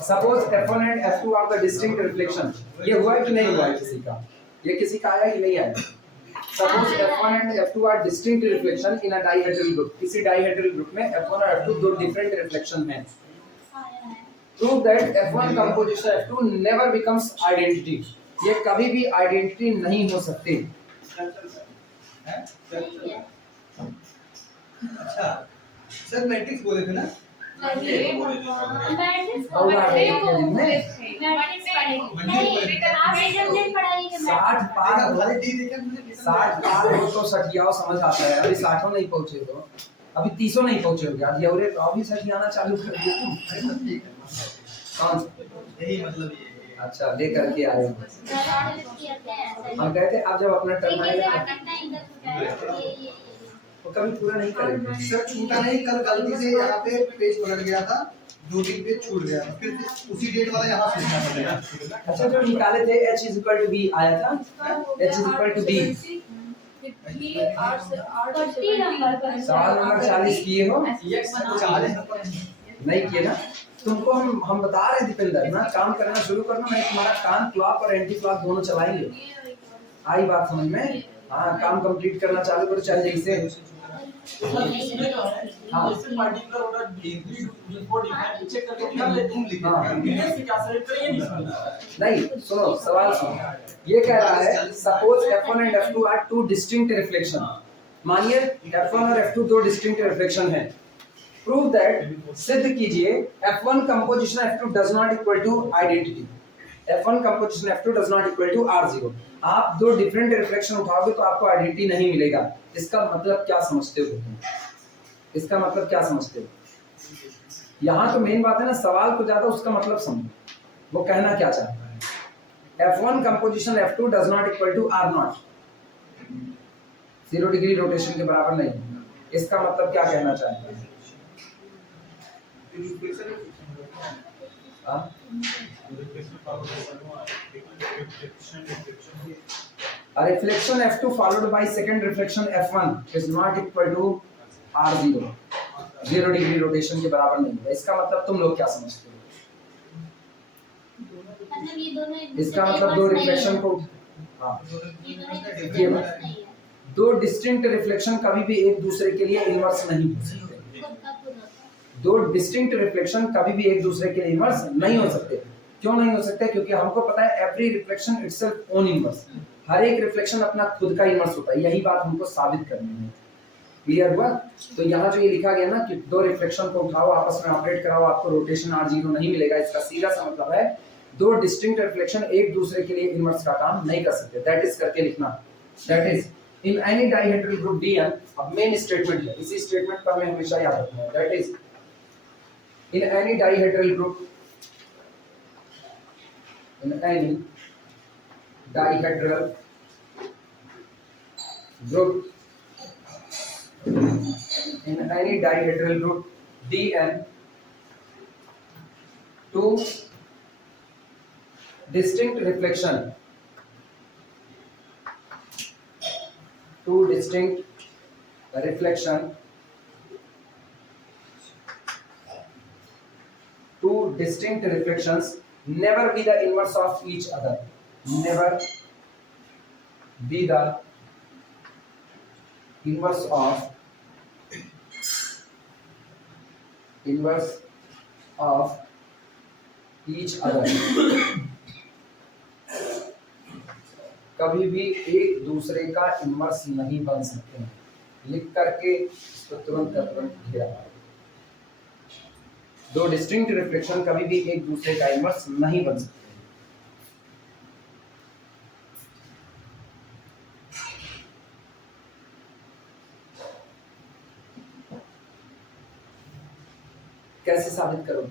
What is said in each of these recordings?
Suppose F1 and F2 are the distinct reflection. ये हुआ है कि नहीं हुआ है किसी का? ये किसी का आया कि नहीं आया? Suppose F1 and F2 are distinct reflection in a dihedral group. किसी डाइहेड्रल ग्रुप में F1 और F2 दो डिफरेंट रिफ्लेक्शन हैं। Prove that F1 composition F2 never becomes identity। ये कभी भी आइडेंटिटी नहीं हो सकती। अच्छा सर मैट्रिक्स बोले थे ना? तो सठियाओ समझ आता है। अभी 60 नहीं पहुंचे हो, अभी 30 नहीं पहुंचे हो, आज ये अभी सठियाना चालू कर दिया तुम। कौन यही मतलब ये। अच्छा लेकर के आए हो। हम कहते अब जब अपना टर्न आएगा वो कभी पूरा नहीं करेंगे। सर छूटा नहीं, कल गलती से यहाँ पे पेज पलट गया था, 2-3 पेज छूट गया, फिर उसी डेट वाला यहाँ से लिखना पड़ेगा। अच्छा जो निकाले थे h = b आया था, h = b। सवाल नंबर 40 किए हो? 40 नहीं किए ना? तुमको हम बता रहे दीपेंद्र ना, काम करना शुरू करना, मैं तुम्हारा कान क्लॉक और एंटी क्लॉक दोनों चलाएंगे। आई बात समझ में? हाँ काम कंप्लीट करना चालू करो चाहे जैसे। हाँ नहीं सुनो सवाल सुनो। ये कह रहा है suppose F1 and F2 are two distinct reflection. मानिए F1 और F2 दो डिस्टिंक्ट रिफ्लेक्शन है। प्रूव दैट, सिद्ध कीजिए F1 composition F2 does not equal to identity. F1 composition F2 does not equal to R0। आप दो डिफरेंट रिफ्लेक्शन उठाओगे तो आपको आइडेंटिटी नहीं मिलेगा। इसका मतलब क्या समझते हो? इसका मतलब क्या समझते हो? यहाँ तो मेन बात है ना, सवाल को ज्यादा उसका मतलब समझो, वो कहना क्या चाहता है। F1 composition F2 does not equal to R0, 0 degree rotation के बराबर नहीं। इसका मतलब क्या कहना चाहता है? A reflection F2 followed by second reflection F1 is not equal to R0, 0 degree rotation के बराबर नहीं है। इसका मतलब तुम लोग क्या समझते हो? इसका मतलब दो रिफ्लेक्शन को ये दो डिस्टिंक्ट रिफ्लेक्शन कभी भी एक दूसरे के लिए इनवर्स नहीं हो सकते। दो डिस्टिंक्ट रिफ्लेक्शन कभी भी एक दूसरे के लिए इनवर्स नहीं हो सकते। क्यों नहीं हो सकते? क्योंकि हमको पता है every reflection itself own inverse. हर एक रिफ्लेक्शन अपना खुद का इनवर्स होता है। यही बात हमको साबित करनी है। क्लियर हुआ? तो यहाँ जो ये लिखा गया ना कि दो रिफ्लेक्शन को उठाओ आपस में ऑपरेट कराओ, आपको रोटेशन R0 नहीं मिलेगा। इसका सीधा सा मतलब है दो डिस्टिंक्ट रिफ्लेक्शन एक दूसरे के लिए इनवर्स का काम नहीं कर सकते। दैट इज करके लिखना। That is in any dihedral group Dn। अब मेन स्टेटमेंट है, इसी स्टेटमेंट पर हमें हमेशा याद रखना है। That is in any dihedral group in any dihedral group Dn, two distinct reflection two distinct reflections never be the inverse of each other. Never be the inverse of each other। कभी भी एक दूसरे का inverse नहीं बन सकते हैं। लिख करके इसको तुरंत घेरा। दो डिस्टिंक्ट रिफ्लेक्शन कभी भी एक दूसरे का इनवर्स नहीं बन सकते। कैसे साबित करोगे?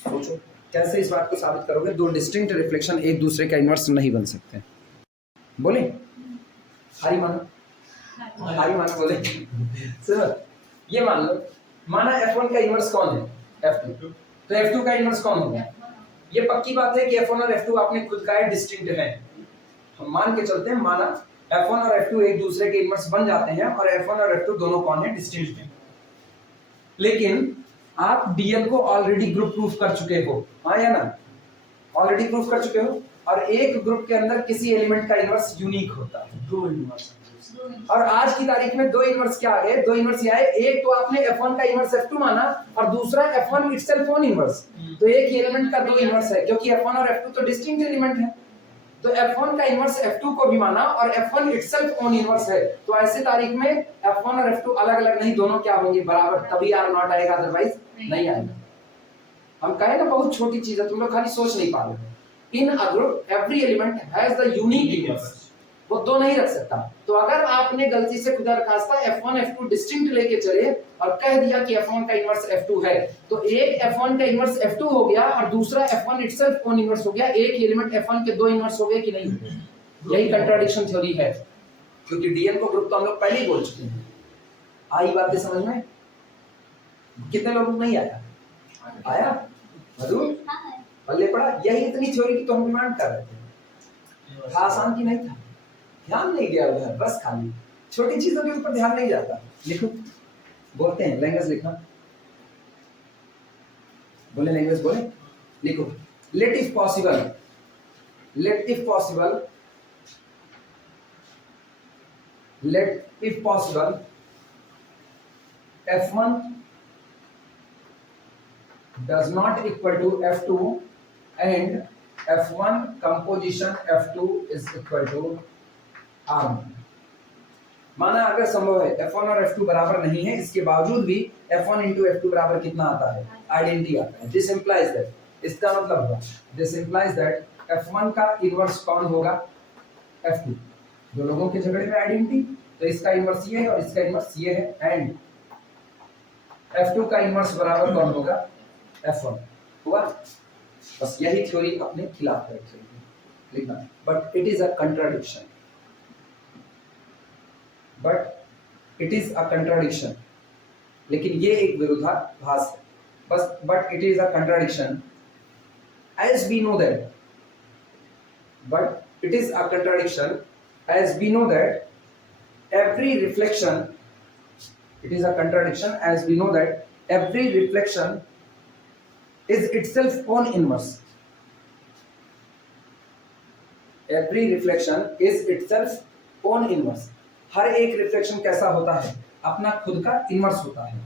सोचो कैसे इस बात को साबित करोगे? दो डिस्टिंक्ट रिफ्लेक्शन एक दूसरे का इनवर्स नहीं बन सकते। बोले हारी मानो बोले। सुनो ये मान लो, माना F1 का इनवर्स कौन है? F2। तो F2 का इनवर्स कौन होगा? ये पक्की बात है कि F1 और F2 अपने खुद का डिस्टिंक्ट है। हम मान के चलते हैं, माना F1 और F2 एक दूसरे के इनवर्स बन जाते हैं और F1 और F2 दोनों कौन है, डिस्टिंक्ट हैं। लेकिन आप DL को ऑलरेडी ग्रुप प्रूफ कर चुके हो, हाँ या ना, ऑलरेडी प्रूफ कर चुके हो। और एक ग्रुप के अंदर किसी एलिमेंट का इनवर्स यूनिक होता है, दो इनवर्स। और आज की तारीख में दो इनवर्स क्या आ गए, दो इनवर्स ये आए, एक तो आपने F1 का इनवर्स F2 माना और दूसरा F1 इटसेल्फ ओन इनवर्स। तो एक ही एलिमेंट का दो इनवर्स है, क्योंकि F1 और F2 तो डिस्टिंक्ट एलिमेंट है। तो F1 का इनवर्स F2 को भी माना और F1 इटसेल्फ ओन इनवर्स है। तो ऐसे तारीख में F1 और F2 अलग अलग नहीं, दोनों क्या होंगे, बराबर, तभी R नॉट आएगा, अदरवाइज नहीं आएगा। हम कहे ना बहुत छोटी चीज है, तुम लोग खाली सोच नहीं पा रहे हो। In a group every element has the unique inverse, वो दो नहीं रख सकता। तो अगर आपने गलती से खुदा रखास्ता F1 F2 डिस्टिंक्ट लेके चले और कह दिया कि F1 का इनवर्स F2 है, तो एक F1 का इनवर्स F2 हो गया और दूसरा F1 इटसेल्फ ओन इनवर्स हो गया। एक एलिमेंट F1 के दो इनवर्स हो गए कि नहीं? यही कंट्राडिक्शन थ्योरी है, क्योंकि डीएल को ग्रुप तो हम लोग पहले ही बोल चुके हैं। आई बातें समझ में? कितने लोगों को नहीं आया? आया मधु पल्ले पड़ा? यही इतनी थ्योरी की तो हम डिमांड कर रहे थे। था आसान की नहीं था, ध्यान नहीं गया उधर, बस खाली छोटी चीजों के ऊपर ध्यान नहीं जाता। लिखो, बोलते हैं लैंग्वेज लिखना, बोले लैंग्वेज बोले, लिखो। Let if possible, let if possible, let if possible F1 does not equal to F2 and F1 composition F2 is equal to R1। माना अगर संभव है F1 और F2 बराबर नहीं है, इसके बावजूद भी F1 into F2 बराबर कितना आता है, आइडेंटिटी आता है। दिस इंप्लाइज दैट, इसका मतलब हुआ, दिस इंप्लाइज दैट F1 का इनवर्स कौन होगा, F2। दो लोगों के झगड़े में आइडेंटिटी, तो इसका इनवर्स ये है और इसका इनवर्स ये है, एंड F2 का इनवर्स बराबर कौन होगा, F1। हुआ? बस यही थ्योरी अपने खिलाफ है लिखना। But it is a contradiction, but it is a contradiction, लेकिन ये एक विरोधाभास है बस। But it is a contradiction as we know that, but it is a contradiction as we know that every reflection, it is a contradiction as we know that every reflection is itself own inverse, every reflection is itself own inverse। हर एक reflection कैसा होता है, अपना खुद का inverse होता है।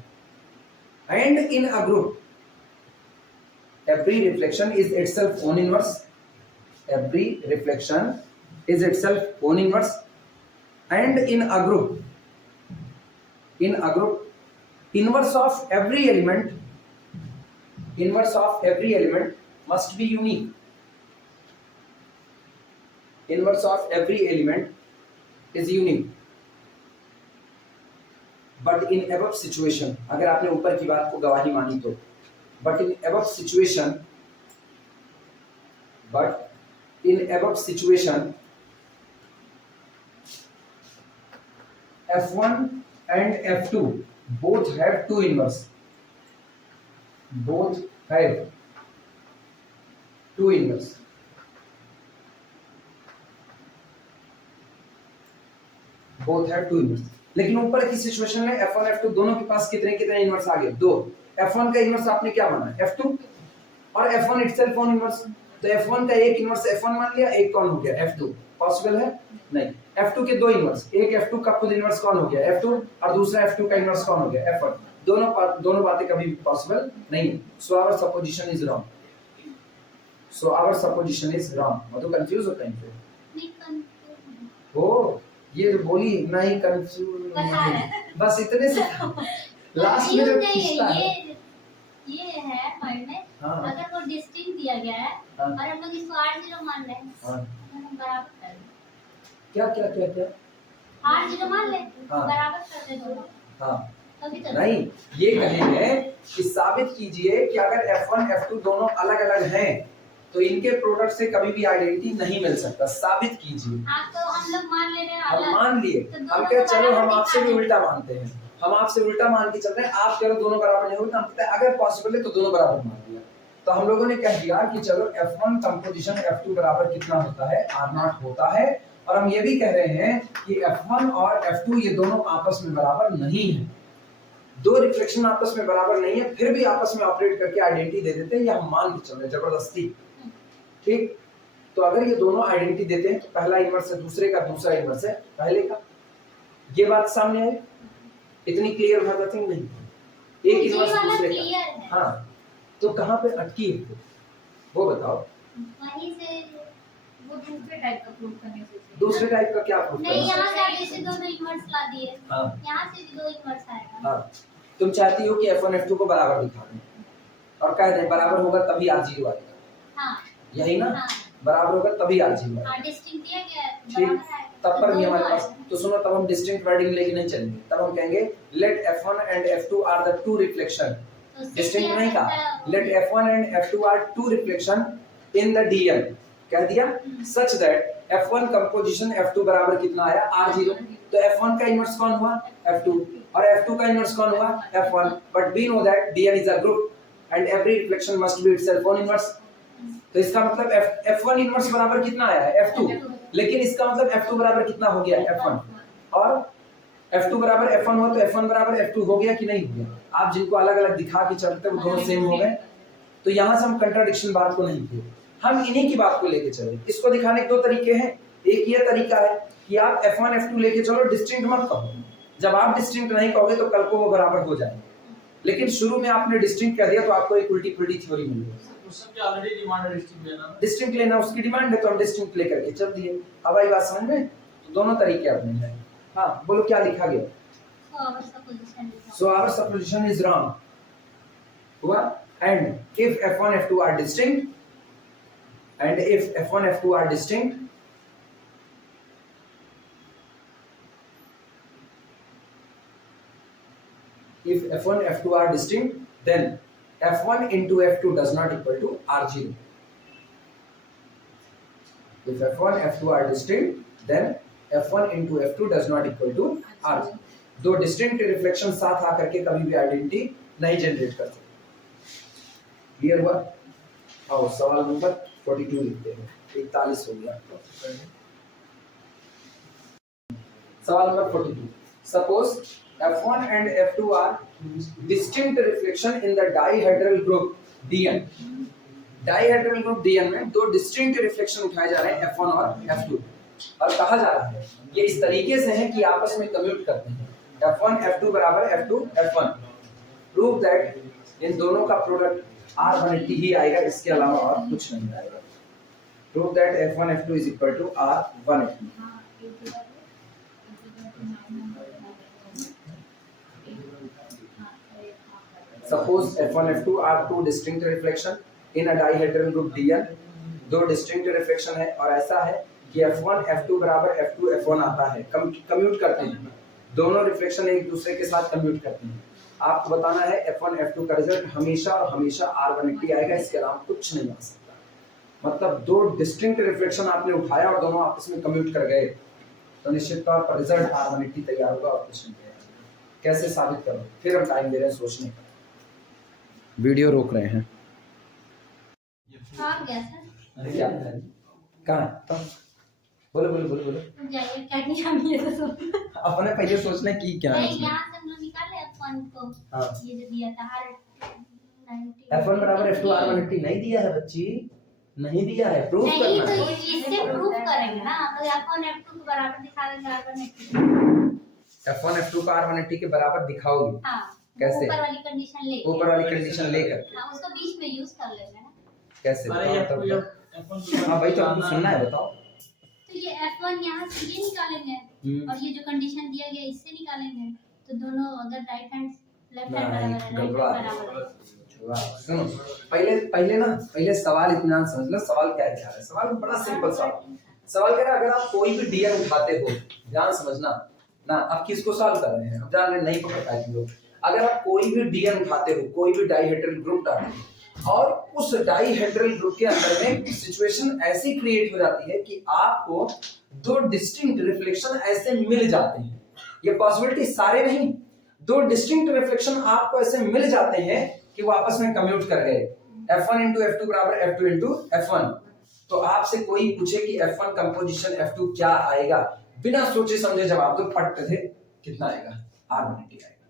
and in a group every reflection is itself own inverse, every reflection is itself own inverse, and in a group, in a group, inverse of every element, inverse of every element must be unique, inverse of every element is unique। but in above situation, अगर आपने ऊपर की बात को गवाही मानी तो, but in above situation, but in above situation F1 and F2 both have two inverse, both have two inverse, both have two inverse। लेकिन ऊपर की सिचुएशन में F1 F2 दोनों के पास कितने कितने इनवर्स आ गए, दो। F1 का इनवर्स आपने क्या माना, F2, और F1 इटसेल्फ ओन इनवर्स। तो F1 का एक इनवर्स F1 मान लिया, एक कौन हो गया, F2। पॉसिबल है? नहीं। F2 के दो इनवर्स, एक F2 का खुद इनवर्स कौन हो गया, F2, और दूसरा F2 का इनवर्स कौन हो गया, F1। दोनों बातें कभी पॉसिबल नहीं है। So our supposition is wrong, so our supposition is wrong. मतलब कंफ्यूज हो कहीं पे हो, ये जो बोली नहीं कंफ्यूज नहीं, बस इतने से लास्ट में जो खींचता है ये है पॉइंट में। हाँ। अगर वो डिस्टिंक्ट दिया गया है हाँ। और हम लोग इसको R0 मान लें, हाँ। हम बराबर कर दें। क्या क्या क्या क्या R0 मान लें, हाँ। बराबर कर दें दोनों। हाँ तभी तो नहीं, ये कहेंगे कि साबित कीजिए कि अगर F1 F2 दोनों अलग अलग हैं तो इनके प्रोडक्ट से कभी भी आइडेंटिटी नहीं मिल सकता, साबित कीजिए। हाँ, तो हम लोग मान ले रहे हैं हम अलग। मान लिए, तो हम दोनों क्या, को चलो हम बराबर आपसे भी दिखा उल्टा मानते हैं, हम आपसे उल्टा मान के चल रहे हैं। आप चलो दोनों बराबर नहीं होते, हम कहते हैं अगर पॉसिबल है तो दोनों बराबर मान लिया। तो हम लोगों ने कह दिया कि चलो F1 कंपोजिशन F2 बराबर कितना होता है, R0 होता है, और हम ये भी कह रहे हैं कि F1 और F2 ये दोनों आपस में बराबर नहीं है। दो रिफ्लेक्शन आपस में बराबर नहीं है, फिर भी आपस में ऑपरेट करके आइडेंटिटी दे देते हैं, या हम मान के चल रहे हैं जबरदस्ती। ठीक, तो अगर ये दोनों आइडेंटिटी देते हैं तो पहला इनवर्स है दूसरे का, दूसरा इनवर्स है पहले का। ये बात सामने आई? इतनी क्लियर बात नहीं? एक इनवर्स दूसरे का। हाँ, तो कहाँ पे अटकी है वो बताओ। वहीं से वो दूसरे टाइप का प्रूफ करने से दूसरे टाइप का क्या प्रूफ नहीं, करना? यहाँ से आप जैसे दोनों इनवर्स ला दिए, हाँ। यहाँ से भी दो इनवर्स आएगा। हाँ, तुम चाहती हो कि F1 F2 को बराबर दिखा दें और कह दें बराबर होगा तभी R0 आएगा। हाँ, यही ना? हाँ। बराबर होगा तभी R0 आएगा। हाँ, डिस्टिंक्ट दिया गया है, ठीक, बराबर आएगा। तब पर भी दोनों हमारे पास, आएगा। तो सुनो, तब हम डिस्टिंक्ट वर्डिंग लेके नहीं चलेंगे। तब हम कहेंगे let F1 and F2 are the two reflection. तो उससे डिस्टिंक्ट क्या नहीं होता कहा, है? Let F1 and F2 are two reflection in the DN, कह दिया such that F1 composition F2 बराबर कितना आया? R0। तो F1 का इनवर्स कौन हुआ? F2, और F2 का इनवर्स कौन हुआ? F1। But we know that DN is a group and every reflection must be itself own inverse. तो इसका मतलब F1 इनवर्स बराबर कितना आया है? F2। लेकिन इसका मतलब F2 बराबर कितना हो गया? F1। और F2 बराबर F1 हो तो F1 बराबर F2 हो गया कि नहीं हो गया? आप जिनको अलग अलग दिखा के चलते वो दोनों सेम हो गए। तो यहाँ से हम कंट्राडिक्शन बात को नहीं किए, हम इन्हीं की बात को लेके चले। इसको दिखाने के दो तरीके हैं। एक ये तरीका है कि आप F1 F2 लेके चलो, डिस्टिंक्ट मत कहो। जब आप डिस्टिंक्ट नहीं कहोगे तो कल को वो बराबर हो जाएंगे, लेकिन शुरू में आपने डिस्टिंक्ट कह दिया तो आपको एक उल्टी पुल्टी थ्योरी मिल गई। उसकी ऑलरेडी डिमांड है डिस्टिंक्ट लेना। डिस्टिंक्ट लेना उसकी डिमांड है तो हम डिस्टिंक्ट लेकर के चल दिए। अब आई बात समझ में? तो दोनों तरीके अपने हैं। हाँ बोलो क्या लिखा गया? So our supposition is wrong. हुआ? And if F1 F2 are distinct, and if F1 F2 are distinct, if F1 F2 are distinct, then F1 into F2 does not equal to R0. If F1 F2 are distinct, then F1 into F2 does not equal to R0. दो distinct reflection साथ आकर के कभी भी identity नहीं generate कर सकते। Clear हुआ? आओ सवाल नंबर 42 लिखते हैं। 41 हो गया। सवाल number 42। Suppose F1 and F2 are distinct reflection in the dihedral group DN। Dihedral group DN में दो डिस्टिंक्ट रिफ्लेक्शन उठाए जा रहे हैं F1 और F2, और कहा जा रहा है ये इस तरीके से है कि आपस में कम्यूट करते हैं। F1 F2 बराबर F2 F1। Prove that in दोनों का प्रोडक्ट R180 ही आएगा, इसके अलावा और कुछ नहीं आएगा। Prove that F1 F2 is equal to R180। Suppose F1 F2 are two distinct reflection in a dihedral group DN। दो distinct reflection है और ऐसा है कि F1 F2 बराबर F2 F1 आता है, कम्यूट करते हैं। दोनों रिफ्लेक्शन एक दूसरे के साथ कम्यूट करते हैं। आपको बताना है F1 F2 का रिजल्ट हमेशा और हमेशा R180 आएगा, इसके अलावा कुछ नहीं आ सकता। मतलब दो डिस्टिंक्ट रिफ्लेक्शन आपने उठाया और दोनों आपस में कम्यूट कर गए तो निश्चित तौर पर रिजल्ट R180 तैयार होगा और कुछ नहीं तैयार। कैसे साबित करो? फिर हम टाइम दे रहे हैं सोचने का, वीडियो रोक रहे हैं। हाँ क्या सर? क्या कहाँ? बोलो बोलो बोलो बोलो। जाइए क्या किया हम ये तो अपने पहले सोचने की क्या है नहीं, इसमें? यहाँ से हम लोग निकाले F1 को। हाँ। ये जो दिया था F1 बराबर F2 R180 नहीं दिया है बच्ची, नहीं दिया है, प्रूफ नहीं करना तो है। इससे प्रूफ करेंगे ना, तो F1 F2 को बराबर दिखा देंगे R180। F1 F2 का R180 के बराबर दिखाओगे? हाँ, कैसे? ऊपर वाली कंडीशन लेके। ऊपर वाली कंडीशन लेकर के। हाँ, उसको बीच में यूज कर लेंगे ना। कैसे? अरे बताओ ये तब। हाँ भाई तो आपको सुनना है, बताओ। तो ये F1 यहाँ से ये निकालेंगे और ये जो कंडीशन दिया गया इससे निकालेंगे, तो दोनों अगर राइट हैंड लेफ्ट हैंड बराबर है। सुनो पहले सवाल इत्मीनान समझ लो। सवाल क्या कह रहा है? सवाल बड़ा सिंपल सवाल कह रहा है, अगर आप कोई भी डीएन उठाते हो, ध्यान समझना ना, आप किसको सॉल्व कर रहे हैं, अब जान रहे नहीं पकड़ पाए तुम लोग। अगर आप कोई भी डीएन उठाते हो, कोई भी डाइहेड्रल ग्रुप उठाते हो, और उस डाइहेड्रल ग्रुप के अंदर में सिचुएशन ऐसी क्रिएट हो जाती है कि आपको दो डिस्टिंक्ट रिफ्लेक्शन ऐसे मिल जाते हैं। ये पॉसिबिलिटी सारे नहीं, दो डिस्टिंक्ट रिफ्लेक्शन आपको ऐसे मिल जाते हैं कि वो आपस में कम्यूट कर गए। F1 into F2 बराबर F2 into F1। तो आपसे कोई पूछे कि F1 कंपोजिशन F2 क्या आएगा, बिना सोचे समझे जवाब दो, पट थे कितना आएगा, R180 आएगा।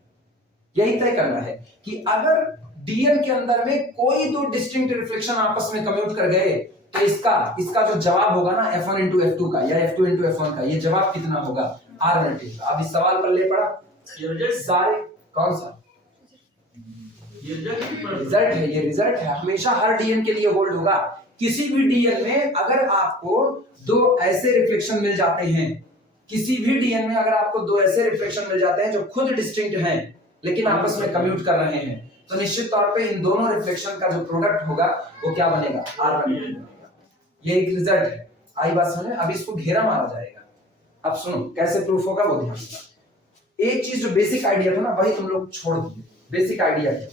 यही तय करना है कि अगर डीएन के अंदर में कोई दो डिस्टिंक्ट रिफ्लेक्शन आपस में कम्यूट कर गए तो इसका जो जवाब होगा ना F1 into F2 का या F2 into F1 का, ये जवाब कितना होगा, R180। अब इस सवाल पर ले पड़ा सारे, कौन सा रिजल्ट है, ये रिजल्ट है, हमेशा हर डीएन के लिए होल्ड होगा। किसी भी डीएन में अगर आपको दो ऐसे रिफ्लेक्शन मिल जाते हैं, किसी भी डीएन में अगर आपको दो ऐसे रिफ्लेक्शन मिल जाते हैं जो खुद डिस्टिंक्ट हैं लेकिन आपस में कम्यूट कर रहे हैं, तो निश्चित तौर पे इन दोनों रिफ्लेक्शन का जो प्रोडक्ट होगा वो क्या बनेगा, R180 बनेगा। ये एक रिजल्ट है, आई बात समझ में। अब इसको घेरा मारा जाएगा। अब सुनो कैसे प्रूफ होगा वो ध्यान देना। एक चीज जो बेसिक आइडिया था ना वही तुम लोग छोड़ दिए। बेसिक आइडिया क्या,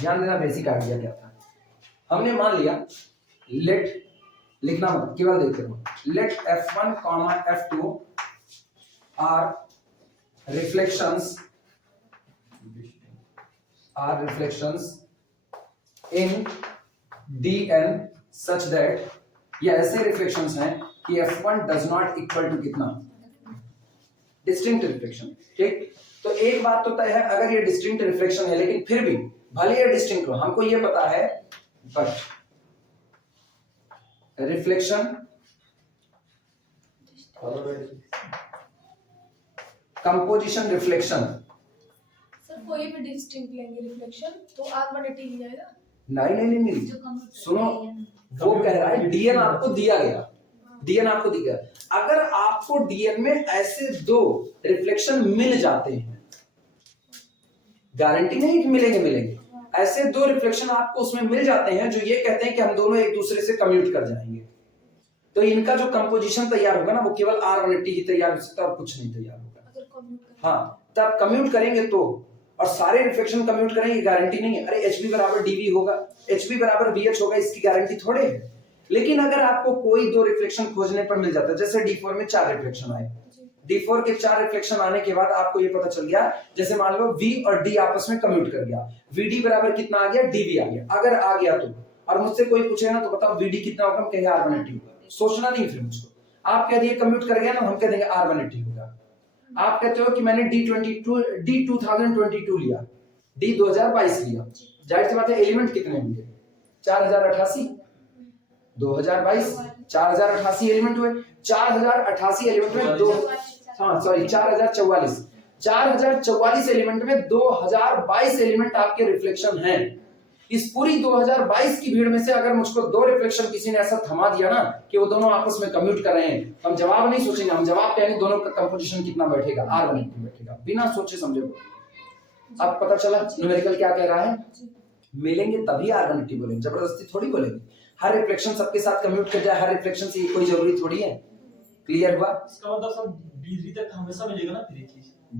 ध्यान देना, बेसिक आइडिया क्या था। हमने मान लिया लेट, लिखना मत, केवल देखते रहो, let F1, F2 are reflections in Dn such that, ये ऐसे रिफ्लेक्शंस हैं कि F1 does not equal to कितना, डिस्टिंक्ट रिफ्लेक्शन। ठीक, तो एक बात तो तय है, अगर ये डिस्टिंक्ट रिफ्लेक्शन है लेकिन फिर भी भले ये डिस्टिंक्ट हो, हमको ये पता है but reflection composition reflection, sir कोई भी डिस्टिंक्ट लेंगे रिफ्लेक्शन तो R180 ही जाएगा। नहीं, सुनो, वो कह रहा है डीएन आपको दिया गया, डीएन आपको दिया गया, अगर आपको डीएन में ऐसे दो रिफ्लेक्शन मिल जाते हैं, गारंटी नहीं कि मिलेंगे, ऐसे दो रिफ्लेक्शन आपको उसमें मिल जाते हैं जो ये कहते हैं कि हम दोनों एक दूसरे से कम्यूट कर जाएंगे, तो इनका जो कंपोजिशन तैयार होगा ना वो केवल R180 ही तैयार हो सकता है और कुछ नहीं तैयार होगा। हाँ, तब कम्यूट करेंगे तो, और सारे रिफ्लेक्शन कम्यूट करेंगे, गारंटी नहीं है। अरे HB बराबर DV होगा, HB बराबर BH होगा, इसकी गारंटी थोड़े है। लेकिन अगर आपको कोई दो रिफ्लेक्शन खोजने पर मिल जाता है, जैसे D4 में 4 रिफ्लेक्शन आए, D4 के 4 रिफ्लेक्शन आने के बाद आपको ये पता चल गया, जैसे मान लो V और D आपस में कम्यूट कर गया, VD बराबर कितना आ गया, DV आ गया। अगर आ गया तो, और मुझसे कोई पूछे ना तो बताओ VD कितना होगा, हम कहेंगे R180 होगा। सोचना नहीं फिर मुझको, आप कह दिए कम्यूट कर गया ना, हम कह देंगे R180 होगा। आप कहते हो कि मैंने D2022 लिया, D2022 लिया, जाहिर सी बात है एलिमेंट कितने होंगे, 4088, 2022 4088 एलिमेंट हुए, 4088 एलिमेंट में दो, हाँ सॉरी 4044 एलिमेंट में 2022 एलिमेंट आपके रिफ्लेक्शन हैं। इस पूरी 2022 की भीड़ में से अगर मुझको दो रिफ्लेक्शन किसी ने ऐसा थमा दिया ना कि वो दोनों आपस में कम्यूट कर रहे हैं, हम जवाब नहीं सोचेंगे, हम जवाब कहेंगे दोनों का कंपोजिशन कितना बैठेगा, R180 बैठेगा, बिना सोचे समझे। अब पता चला न्यूमेरिकल क्या कह रहा है, मिलेंगे तभी R180 बोलेंगे, जबरदस्ती थोड़ी बोलेंगे। हर रिफ्लेक्शन सबके साथ कम्यूट कर जाए, हर रिफ्लेक्शन से ये कोई जरूरी थोड़ी है। क्लियर हुआ? इसका मतलब सब D3 तक हमेशा मिलेगा ना,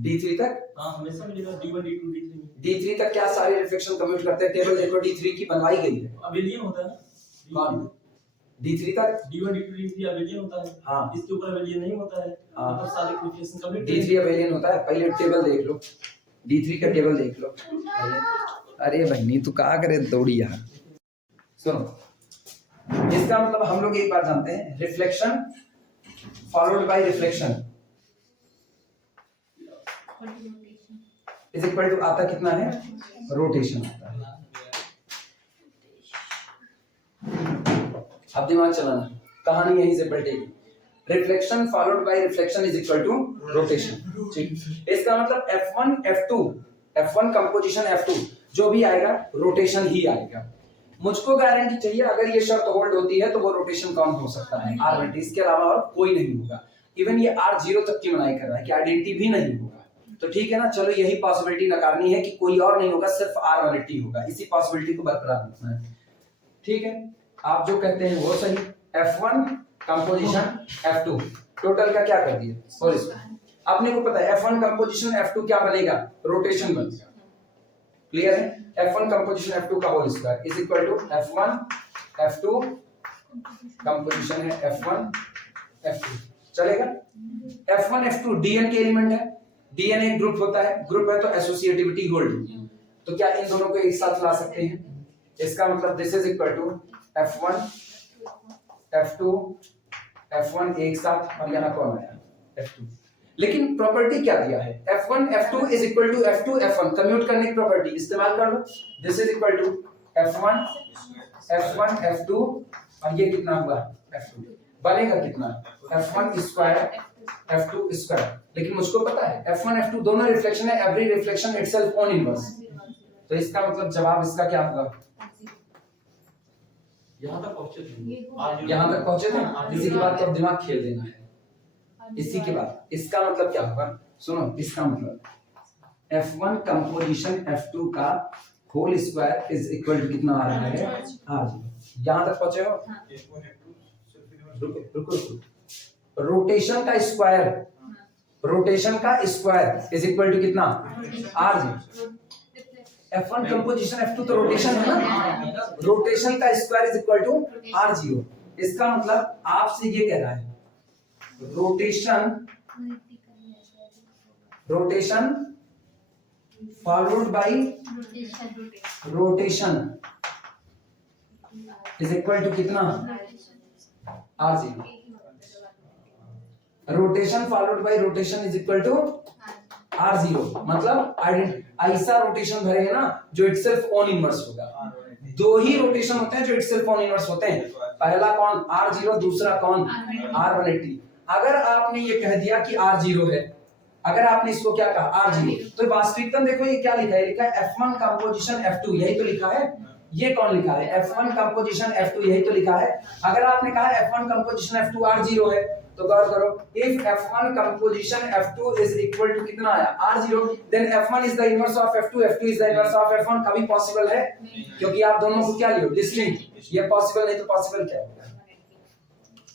D3 तक, हाँ हमेशा मिलेगा, D1 D2 D3 D3 तक क्या सारे रिफ्लेक्शन कम्यूट करते हैं, टेबल देखो D3 की बनवाई गई है। अबेलियन होता है ना, कौन D3 तक, D1 D2 D3 अबेलियन होता है। हाँ, इसके ऊपर अबेलियन नहीं होता है, हाँ, मतलब सारे रिफ्लेक्शन कम्यूट D3 अबेलियन होता है। पहले टेबल देख लो, D3 का टेबल देख लो। अरे बहनी तू क्या करे दौड़ी यार। सुनो, इसका मतलब हम लोग एक बात जानते हैं, reflection followed by reflection is equal to आता कितना है, रोटेशन आता है। अब दिमाग चलाना, कहानी यहीं से पलटेगी। Reflection followed by reflection is equal to rotation. ठीक, इसका मतलब F1 कंपोजिशन F2 जो भी आएगा रोटेशन ही आएगा। मुझको गारंटी चाहिए अगर ये शर्त होल्ड होती है तो वो रोटेशन कौन हो सकता है, R180, इसके अलावा और कोई नहीं होगा। इवन ये R0 तक की मनाई कर रहा है कि आइडेंटिटी भी नहीं होगा, तो ठीक है ना। चलो यही पॉसिबिलिटी नकारनी है कि कोई और नहीं होगा, सिर्फ R180 होगा, इसी पॉसिबिलिटी को बरकरार रखना है। ठीक है, आप जो कहते हैं वो सही। F1 कंपोजिशन F2 टोटल का क्या कर दिए, और इसमें अपने को पता है F1 कंपोजिशन F2 क्या बनेगा, रोटेशन बनेगा। क्लियर है? F1 कंपोजिशन F2 का whole square is equal to F1 F2 composition है F1 F2, चलेगा। F1 F2 DN के एलिमेंट है, DN एक ग्रुप होता है, ग्रुप है तो एसोसिएटिविटी होल्ड होगी, तो क्या इन दोनों को एक साथ ला सकते हैं। इसका मतलब this is equal to F1 F2 F1 एक साथ और यहाँ कौन आया F2। लेकिन प्रॉपर्टी क्या दिया है F1 F2 is equal to F2 F1 commute करने की प्रॉपर्टी इस्तेमाल कर लो। This is equal to F1 F2 और ये कितना हुआ F2 बनेगा कितना F1 स्क्वायर F2 स्क्वायर। लेकिन मुझको पता है F1 F2 दोनों रिफ्लेक्शन है every reflection itself own inverse. तो इसका मतलब जवाब इसका क्या होगा यहाँ तक पहुँचे थे यहाँ तक पहुंचे थे। इसी के बाद तो अब दिमाग खेल देना है। इसी के बाद इसका मतलब क्या होगा सुनो इसका मतलब F1 कंपोजिशन F2 का whole square is equal to कितना आ रहा है यहाँ तक पहुंचे हो। रुको रोटेशन का स्क्वायर इज इक्वल टू कितना R0। F1 कंपोजिशन F2 तो रोटेशन है ना रोटेशन का square is equal to R0। इसका मतलब आपसे ये कह रहा है rotation followed by rotation is equal to कितना R0। Rotation followed by rotation is equal to R0 मतलब ऐसा रोटेशन भरेंगे ना जो इटसेल्फ ऑन इनवर्स होगा। दो ही रोटेशन होते हैं जो इटसेल्फ ऑन इनवर्स होते हैं। पहला कौन R0 दूसरा कौन R180। अगर आपने ये कह दिया कि R0 है अगर आपने इसको क्या कहा R0 तो वास्तविकता देखो ये क्या लिखा है लिखा है F1 कंपोजिशन F2 यही तो लिखा है। ये कौन लिखा है F1 कंपोजिशन F2 यही तो लिखा है। अगर आपने कहा F1 कंपोजिशन F2 R0 है तो गौर करो if F1 composition F2 is equal to कितना आया R0 then F1 is the inverse of F2 F2 is the inverse of F1। कभी पॉसिबल है क्योंकि आप दोनों को क्या लियो डिस्टिंक्ट। ये पॉसिबल नहीं तो पॉसिबल क्या होगा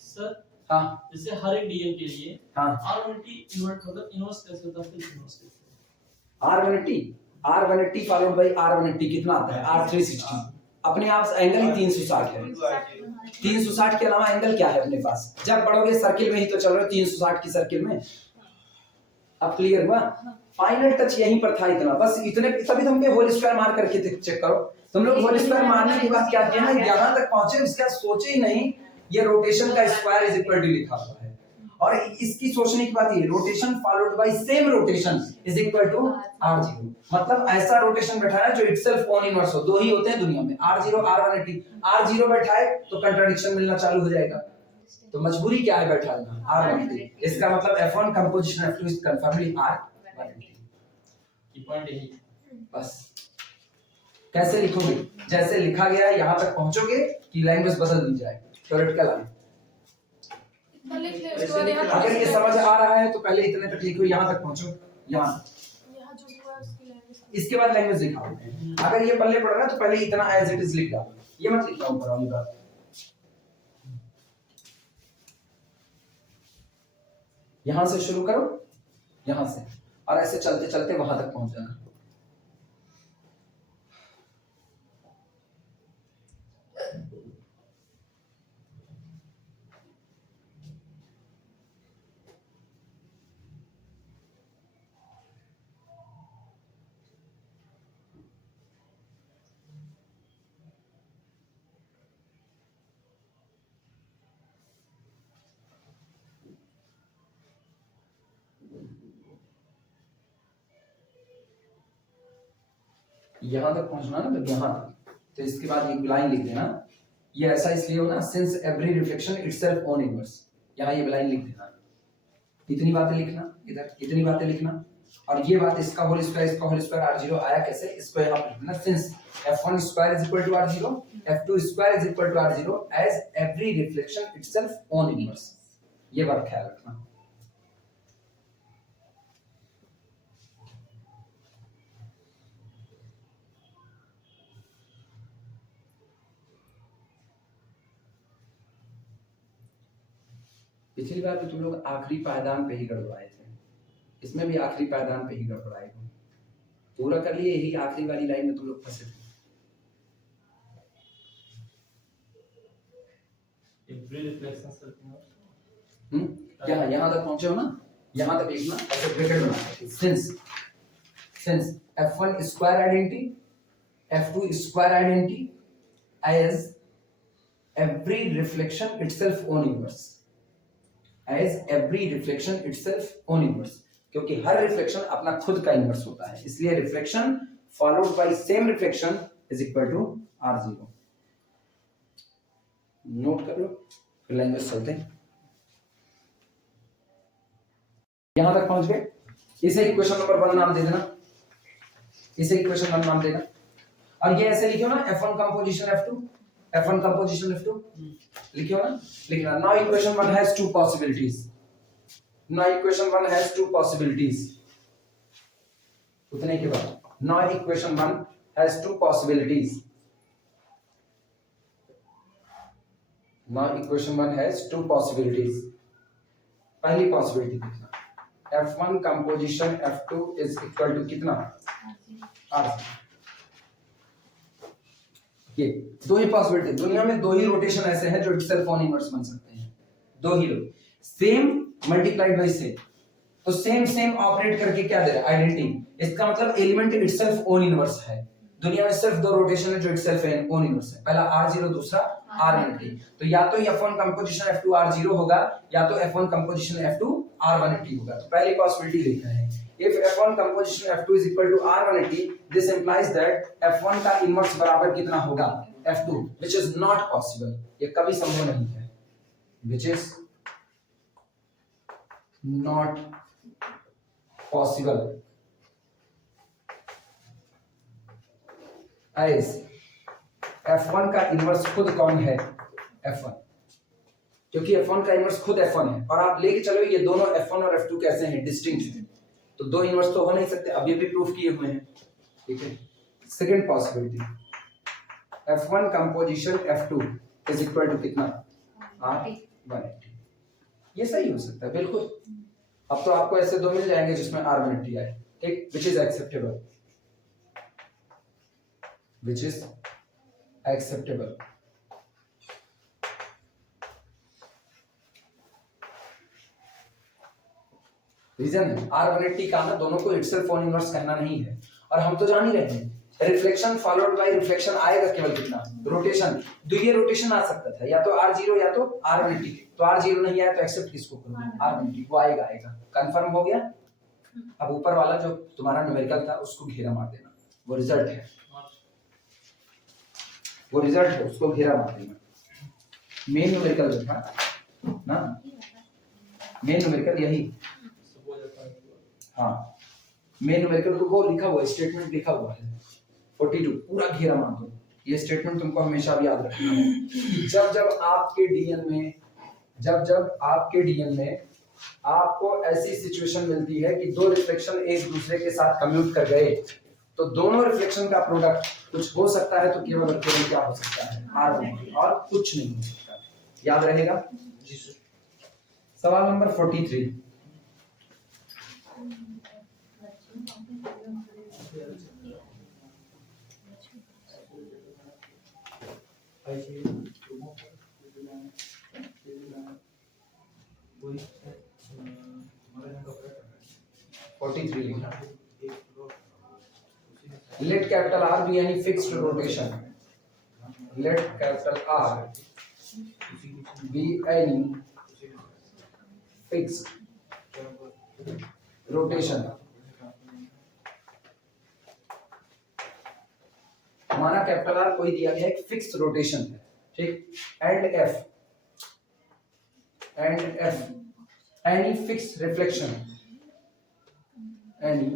सर हाँ जैसे हर एक डीएम के लिए हाँ R180 इन्वर्ट मतलब इनवर्स कैसे होता है फिर इनवर्स कैसे R180 फॉलोड बाय R180 कितना आता है R360। अपने आप एंगल ही 360 है। 360 के अलावा एंगल क्या है अपने पास जब बढ़ोगे सर्किल में ही तो चल रहे हो 360 की सर्किल में। अब क्लियर हुआ फाइनल टच यहीं पर था इतना बस इतने तभी तुम होल स्क्वायर मार करके चेक करो। तुम लोग होल स्क्वायर मारने के बाद क्या किया ना यहाँ तक पहुंचे उसके बाद सोचे ही नहीं ये रोटेशन का स्क्वायर इज इक्वल टू लिखा हुआ है। और इसकी सोचने की बात ये rotation followed by same rotation is equal to R0 मतलब ऐसा रोटेशन बैठाना जो इटसेल्फ ऑन इनवर्स हो। दो ही होते हैं दुनिया में R0 R180। R0 बैठाए तो कंट्राडिक्शन मिलना चालू हो जाएगा तो मजबूरी क्या है बैठाना R180। इसका मतलब F1 composition F2 is कंफर्मली R180। की पॉइंट यही बस कैसे लिखोगे जैसे लिखा गया है यहाँ तक पहुंचोगे कि लैंग्वेज बदल दी जाए थ्योरेटिकल आए। अगर ये समझ आ रहा है तो पहले इतने तक लिखो यहाँ तक पहुंचो यहाँ इसके बाद लैंग्वेज लिखा। अगर ये पल्ले पड़ रहा है तो पहले इतना एज इट इज लिख डालो ये मत लिखना ऊपर वाली बात। यहां से शुरू करो यहां से और ऐसे चलते चलते वहां तक पहुंच जाना। यहां तक पहुंचना ना तो यहां तक तो इसके बाद एक लाइन लिख देना। ये ऐसा इसलिए होना since every reflection itself own inverse. यहाँ ये लाइन लिख देना इतनी बातें लिखना इधर इतनी बातें लिखना और ये बात इसका होल स्क्वायर R0 आया कैसे इसको यहाँ पे लिखना since F1 square is equal to R0 F2 square is equal to R0 as every reflection itself own inverse. ये बात ख्याल रखना। पिछली बार भी तुम लोग आखिरी पायदान पे ही गड़बड़ाए थे इसमें भी आखिरी पायदान पे ही गड़बड़ाए थे। पूरा कर लिए यही आखिरी वाली लाइन में तुम लोग फंसे थे। यहाँ तक पहुंचे हो ना यहाँ तक लिखना ऐसे ब्रैकेट बना since F1 square identity F2 square identity as every reflection itself own inverse, as every reflection itself own inverse, क्योंकि हर रिफ्लेक्शन अपना खुद का इनवर्स होता है, इसलिए reflection followed by same reflection is equal to R0। Note कर लो, फिर लैंग्वेज चलते हैं। यहां तक पहुंच गए, इसे इक्वेशन नंबर 1 नाम दे देना, इसे इक्वेशन 1 नाम देना, और ये ऐसे लिखियो ना F1 composition F2, F1 composition F2 लिखियो ना, लिखना। Now equation 1 has to possibilities, now equation 1 has to possibilities, उतने के बाद now equation 1 has to possibilities, now equation 1 has to possibilities. पहली पॉसिबिलिटी लिखना, F1 composition F2 is equal to कितना, R0। ये दो ही पॉसिबिलिटी, दुनिया में दो ही रोटेशन ऐसे हैं जो इटसेल्फ ओन इनवर्स बन सकते हैं, दो ही लोग, सेम मल्टीप्लाइड बाय सेम, तो सेम सेम ऑपरेट करके क्या दे रहा है, आइडेंटिटी। इसका मतलब एलिमेंट इटसेल्फ ओन इनवर्स है। दुनिया में सिर्फ दो रोटेशन है जो इटसेल्फ ओन इनवर्स है, पहला R0 दूसरा R180। तो या तो F1 कंपोजिशन F2 R0 होगा, या तो F1 कंपोजिशन F2 R180 होगा। तो पहली पॉसिबिलिटी लिख रहे हैं, if F1 composition F2 is equal to R180, this implies that F1 का इनवर्स बराबर कितना होगा, F2, which is not possible, ये कभी संभव नहीं है, which is not possible, as F1 का इनवर्स खुद कौन है, F1, क्योंकि F1 का इनवर्स खुद F1 है, और आप लेके चलो ये दोनों F1 और F2 कैसे हैं, डिस्टिंक्ट हैं, तो दो इनवर्स तो हो नहीं सकते, अब ये भी प्रूफ किए हुए हैं, ठीक है। Second possibility, F1 composition F2 is equal to कितना, R180, ये सही हो सकता है बिल्कुल। अब तो आपको ऐसे दो मिल जाएंगे जिसमें R180 आए, ठीक, which is acceptable, which is acceptable. Reason है R180 का ना दोनों को इटसेल्फ ओन इनवर्स कहना नहीं है, और हम तो जान ही रहे हैं रिफ्लेक्शन फॉलोड बाय रिफ्लेक्शन आएगा केवल कितना, रोटेशन। तो ये रोटेशन आ सकता था या तो R0 या तो R180, तो R0 नहीं आया तो एक्सेप्ट किसको करूं, R180 को आएगा, आएगा, कंफर्म हो गया। अब ऊपर वाला जो तुम्हारा न्यूमेरिकल था उसको घेरा मार देना, वो रिजल्ट है, वो रिजल्ट है, उसको घेरा मार देना। मेन न्यूमेरिकल जो था ना, मेन न्यूमेरिकल यही, हाँ मेन न्यूमेरिकल को वो लिखा हुआ है, स्टेटमेंट लिखा हुआ है 42, पूरा घेरा मार दो। ये स्टेटमेंट तुमको हमेशा भी याद रखना है कि जब जब आपके डीएन में, जब जब आपके डीएन में आपको ऐसी सिचुएशन मिलती है कि दो रिफ्लेक्शन एक दूसरे के साथ कम्यूट कर गए, तो दोनों रिफ्लेक्शन का प्रोडक्ट कुछ हो सकता है, तो केवल क्या हो सकता है, R180, और कुछ नहीं हो सकता। याद रहेगा। सवाल नंबर 43, लिखना। Let capital R be any fixed rotation. Let capital R be any fixed rotation. हमारा कैपिटल आर कोई दिया गया एक फिक्स रोटेशन है, ठीक, and F any fix reflection, any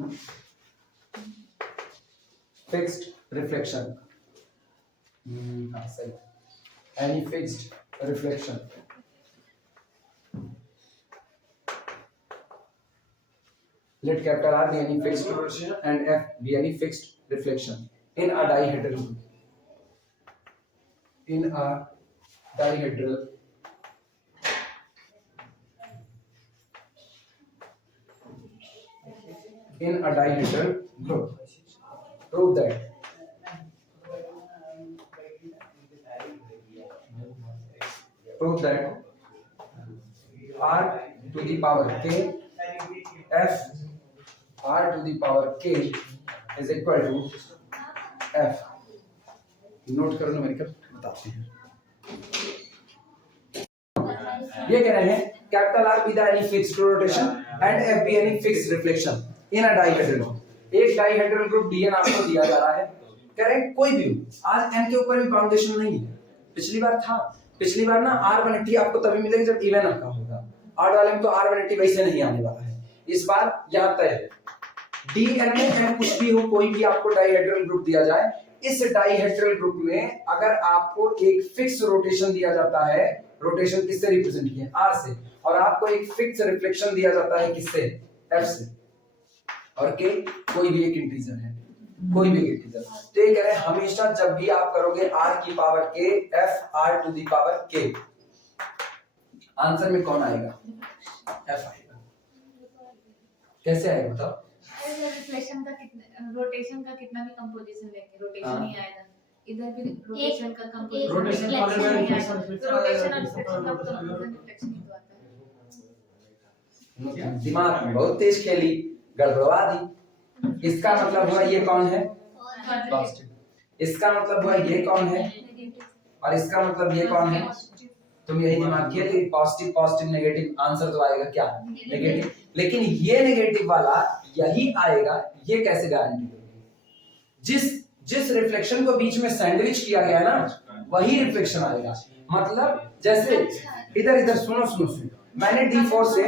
fixed reflection, सही, any fixed reflection let capital R be any fixed rotation and F be any fixed reflection in a dihedral group. In a dihedral group. Prove that R to the power k F R to the power k is equal to F। Note करो numerical बताते हैं। ये कह रहे हैं capital R be the any fixed rotation and F B any fixed reflection in a dihedral group. एक dihedral group DN आपको दिया जा रहा है, कह रहे हैं कोई भी हो। आज एन के ऊपर भी बाउंडेशन नहीं है, पिछली बार था। पिछली बार ना R180 आपको तभी मिलेगा जब इवन आपका होगा, ऑड वाले में तो R180 वैसे नहीं आने वाला है। इस बार यहाँ तय है डीएन में एन कुछ भी हो, कोई भी आपको डाइहेड्रल ग्रुप दिया जाए, इस डाइहेड्रल ग्रुप में अगर आपको एक फिक्स रोटेशन दिया जाता है, रोटेशन किससे रिप्रेजेंट किया आर से, और आपको एक फिक्स रिफ्लेक्शन दिया जाता है किससे एफ से, और के कोई भी एक इंटीजर है, कोई भी एक इंटीजर। तो ये कह रहे हैं हमेशा जब भी आप करोगे आर की पावर के F R to the power k, answer में कौन आएगा एफ आएगा। कैसे आएगा बताओ? रिफ्लेक्शन का कितना, रोटेशन का कितना भी कंपोजिशन लेंगे रोटेशन नहीं आएगा, इधर भी रोटेशन का कंपोजिशन रोटेशन नहीं वाले में आएगा, रिफ्लेक्शन तो रोटेशन और रिफ्लेक्शन का कंपोजिशन रिफ्लेक्शन ही तो आता है। दिमाग में बहुत तेज खेली, गड़बड़वा दी। इसका मतलब हुआ ये कौन है, इसका मतलब हुआ ये कौन है, और इसका मतलब ये कौन है। तुम यही दिमाग खेल ली, पॉजिटिव पॉजिटिव नेगेटिव, आंसर तो आएगा क्या नेगेटिव। लेकिन ये नेगेटिव वाला यही आएगा, ये कैसे गारंटी दोगे? जिस रिफ्लेक्शन को बीच में सैंडविच किया गया है ना, वही रिफ्लेक्शन आएगा। मतलब जैसे इधर सुनो, मैंने D4 से,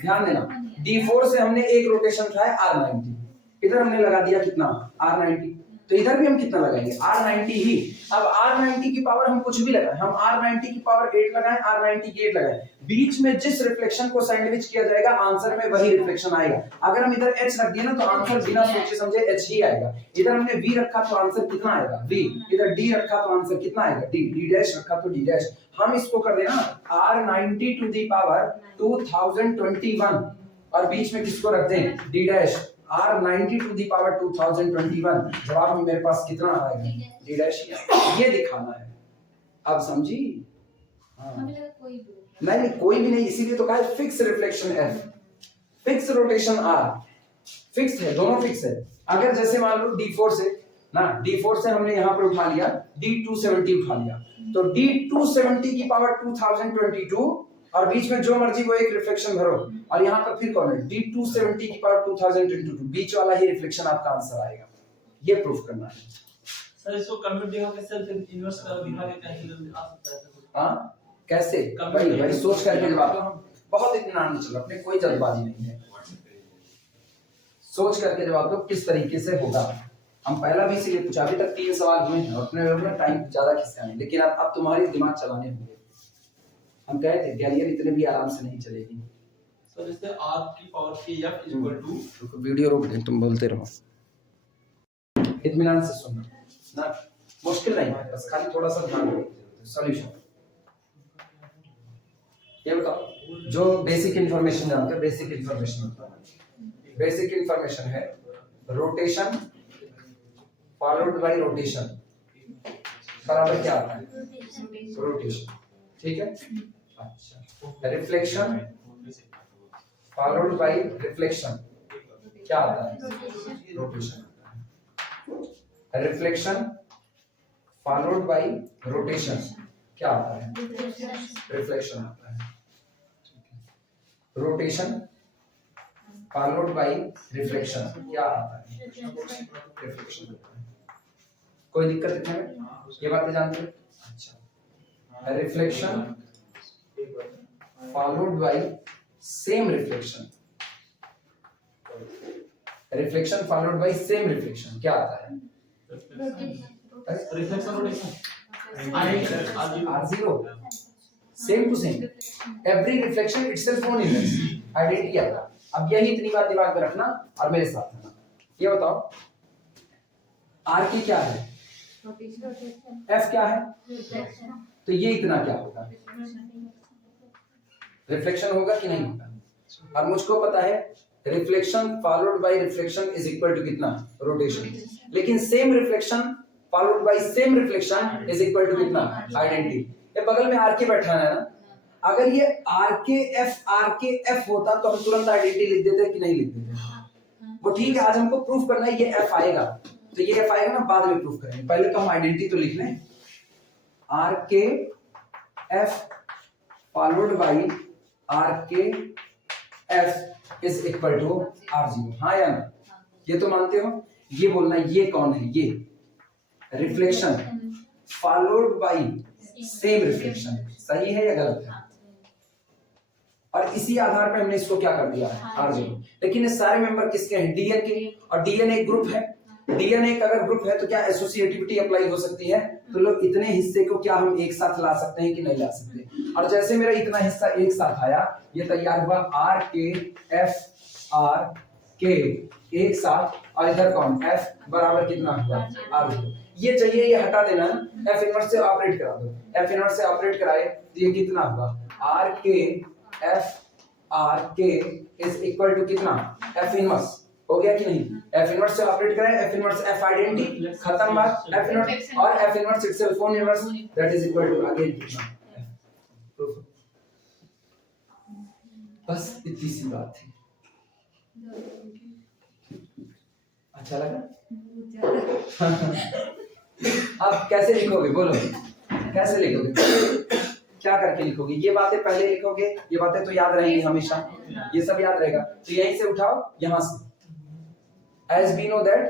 ध्यान देना, D4 से हमने एक रोटेशन उठाया R90, इधर हमने लगा दिया कितना R90, तो इधर भी हम कितना लगाएंगे R90 ही। अब R90 की पावर हम कुछ भी लगाएं, हम R90 की पावर 8 लगाएं, R90 की 8 लगाएं, बीच में जिस रिफ्लेक्शन को सैंडविच किया जाएगा आंसर में वही रिफ्लेक्शन आएगा। अगर हम इधर H रख दिए ना तो आंसर बिना सोचे समझे H ही आएगा। इधर हमने V रखा तो आंसर कितना आएगा V, इधर D रखा तो आंसर कितना आएगा D, D डैश रखा तो D डैश। हम इसको कर देना R90 टू दी पावर 2021 और बीच में किसको रख दें D dash, R90 to the power 2021, जवाब में मेरे पास कितना आएगा D डैश ही आएगा। ये दिखाना है, अब समझी? हाँ हमें लगा कोई भी नहीं कोई भी नहीं, इसीलिए तो कहा है fix reflection F, fix rotation R, fix है, दोनों फिक्स है। अगर जैसे मान लो D4 से ना, D4 से हमने यहाँ पर उठा लिया D270 उठा लिया, तो D270 की पावर 2022 और बीच में जो मर्जी वो एक रिफ्लेक्शन भरो, और यहाँ पर फिर कौन है D270 की पावर 2022, बीच वाला ही रिफ्लेक्शन आपका आंसर आएगा। ये प्रूफ करना है। सर इसको कन्वर्ट दिखा के सेल्फ इन्वर्स का दिखा के कहीं आ सकता है। हाँ कैसे, भाई सोच करके जवाब दो, बहुत इत्मीनान में चलो, अपने कोई जल्दबाजी नहीं है, सोच करके जवाब दो किस तरीके से होगा। हम पहला भी इसीलिए पूछा, अभी तक 3 सवाल हुए हैं, अपने लोगों ने टाइम ज्यादा खिंचाया है, लेकिन अब तुम्हारी दिमाग चलाने होंगे। हम कहे थे गैलियर इतने भी आराम से नहीं चलेगी। सर इससे r की power k f equal to, video रोक दे, तुम बोलते रहो, इत्मीनान से सुनना ना, मुश्किल नहीं है, बस खाली थोड़ा सा ध्यान दो। सॉल्यूशन ये बताओ, जो बेसिक इंफॉर्मेशन जानते हो, बेसिक इंफॉर्मेशन बताओ। बेसिक इंफॉर्मेशन है रोटेशन फॉलोड बाय रोटेशन बराबर क्या आता है रोटेशन, ठीक है। अच्छा, रिफ्लेक्शन फॉलोड बाय रिफ्लेक्शन क्या आता है रोटेशन आता है। रिफ्लेक्शन फॉलोड बाय रोटेशन क्या आता है रिफ्लेक्शन आता है। रोटेशन फॉलोड बाय रिफ्लेक्शन क्या आता है रिफ्लेक्शन आता है। कोई दिक्कत इसमें, ये बातें जानते हो? अच्छा, reflection followed by same reflection, reflection followed by same reflection क्या आता है reflection rotation R0 same to same, every reflection itself own image, identity आता है। अब यही इतनी बात दिमाग में रखना और मेरे साथ रहना। ये बताओ R की क्या है, F क्या है, तो ये इतना क्या होगा रिफ्लेक्शन होगा कि नहीं होगा। अब मुझको पता है reflection followed by reflection is equal to कितना रोटेशन, लेकिन same reflection followed by same reflection is equal to कितना आइडेंटिटी। ये बगल में आर के बैठाना है ना, अगर ये आर के एफ होता तो हम तुरंत आइडेंटिटी लिख देते कि नहीं लिख देते, वो ठीक है। आज हमको प्रूफ करना है ये एफ आएगा, तो ये एफ आएगा ना, बाद में प्रूफ करेंगे, पहले तो हम आइडेंटिटी तो लिख लें। आर के एफ फॉलोड बाई आर के F is equal to R zero. हाँ या ना, ये तो मानते हो। ये बोलना ये कौन है, ये reflection followed by same reflection, सही है या गलत है? और इसी आधार पे हमने इसको क्या कर दिया है, आर जीरो। लेकिन ये सारे मेंबर किसके हैं, डीएन के, और डीएन एक ग्रुप है। डीएन एक अगर ग्रुप है तो क्या एसोसिएटिविटी अप्लाई हो सकती है? तो लोग इतने हिस्से को क्या हम एक साथ ला सकते हैं कि नहीं ला सकते? और जैसे मेरा इतना हिस्सा एक साथ आया, ये तैयार हुआ आर के एफ आर के एक साथ, और इधर कौन एफ बराबर कितना हुआ, आर जीरो। ये चाहिए, ये हटा देना है, एफ इनवर्स से ऑपरेट करा दो। एफ इनवर्स से ऑपरेट कराए तो ये कितना हुआ, आर के F R k is equal to कितना, एफ इनवर्स। हो गया कि नहीं? एफ इनवर्स से ऑपरेट कराए, एफ इनवर्स एफ आइडेंटिटी, खत्म बात। एफ इनवर्स और F inverse itself own inverse, that is equal to again कितना, बस इतनी सी बात थी। अच्छा लगा? अब कैसे लिखोगे, बोलो कैसे लिखोगे, क्या करके लिखोगे? ये बातें पहले लिखोगे, ये बातें तो याद रहेंगी हमेशा, ये सब याद रहेगा। तो यहीं से उठाओ, यहां से as we know that,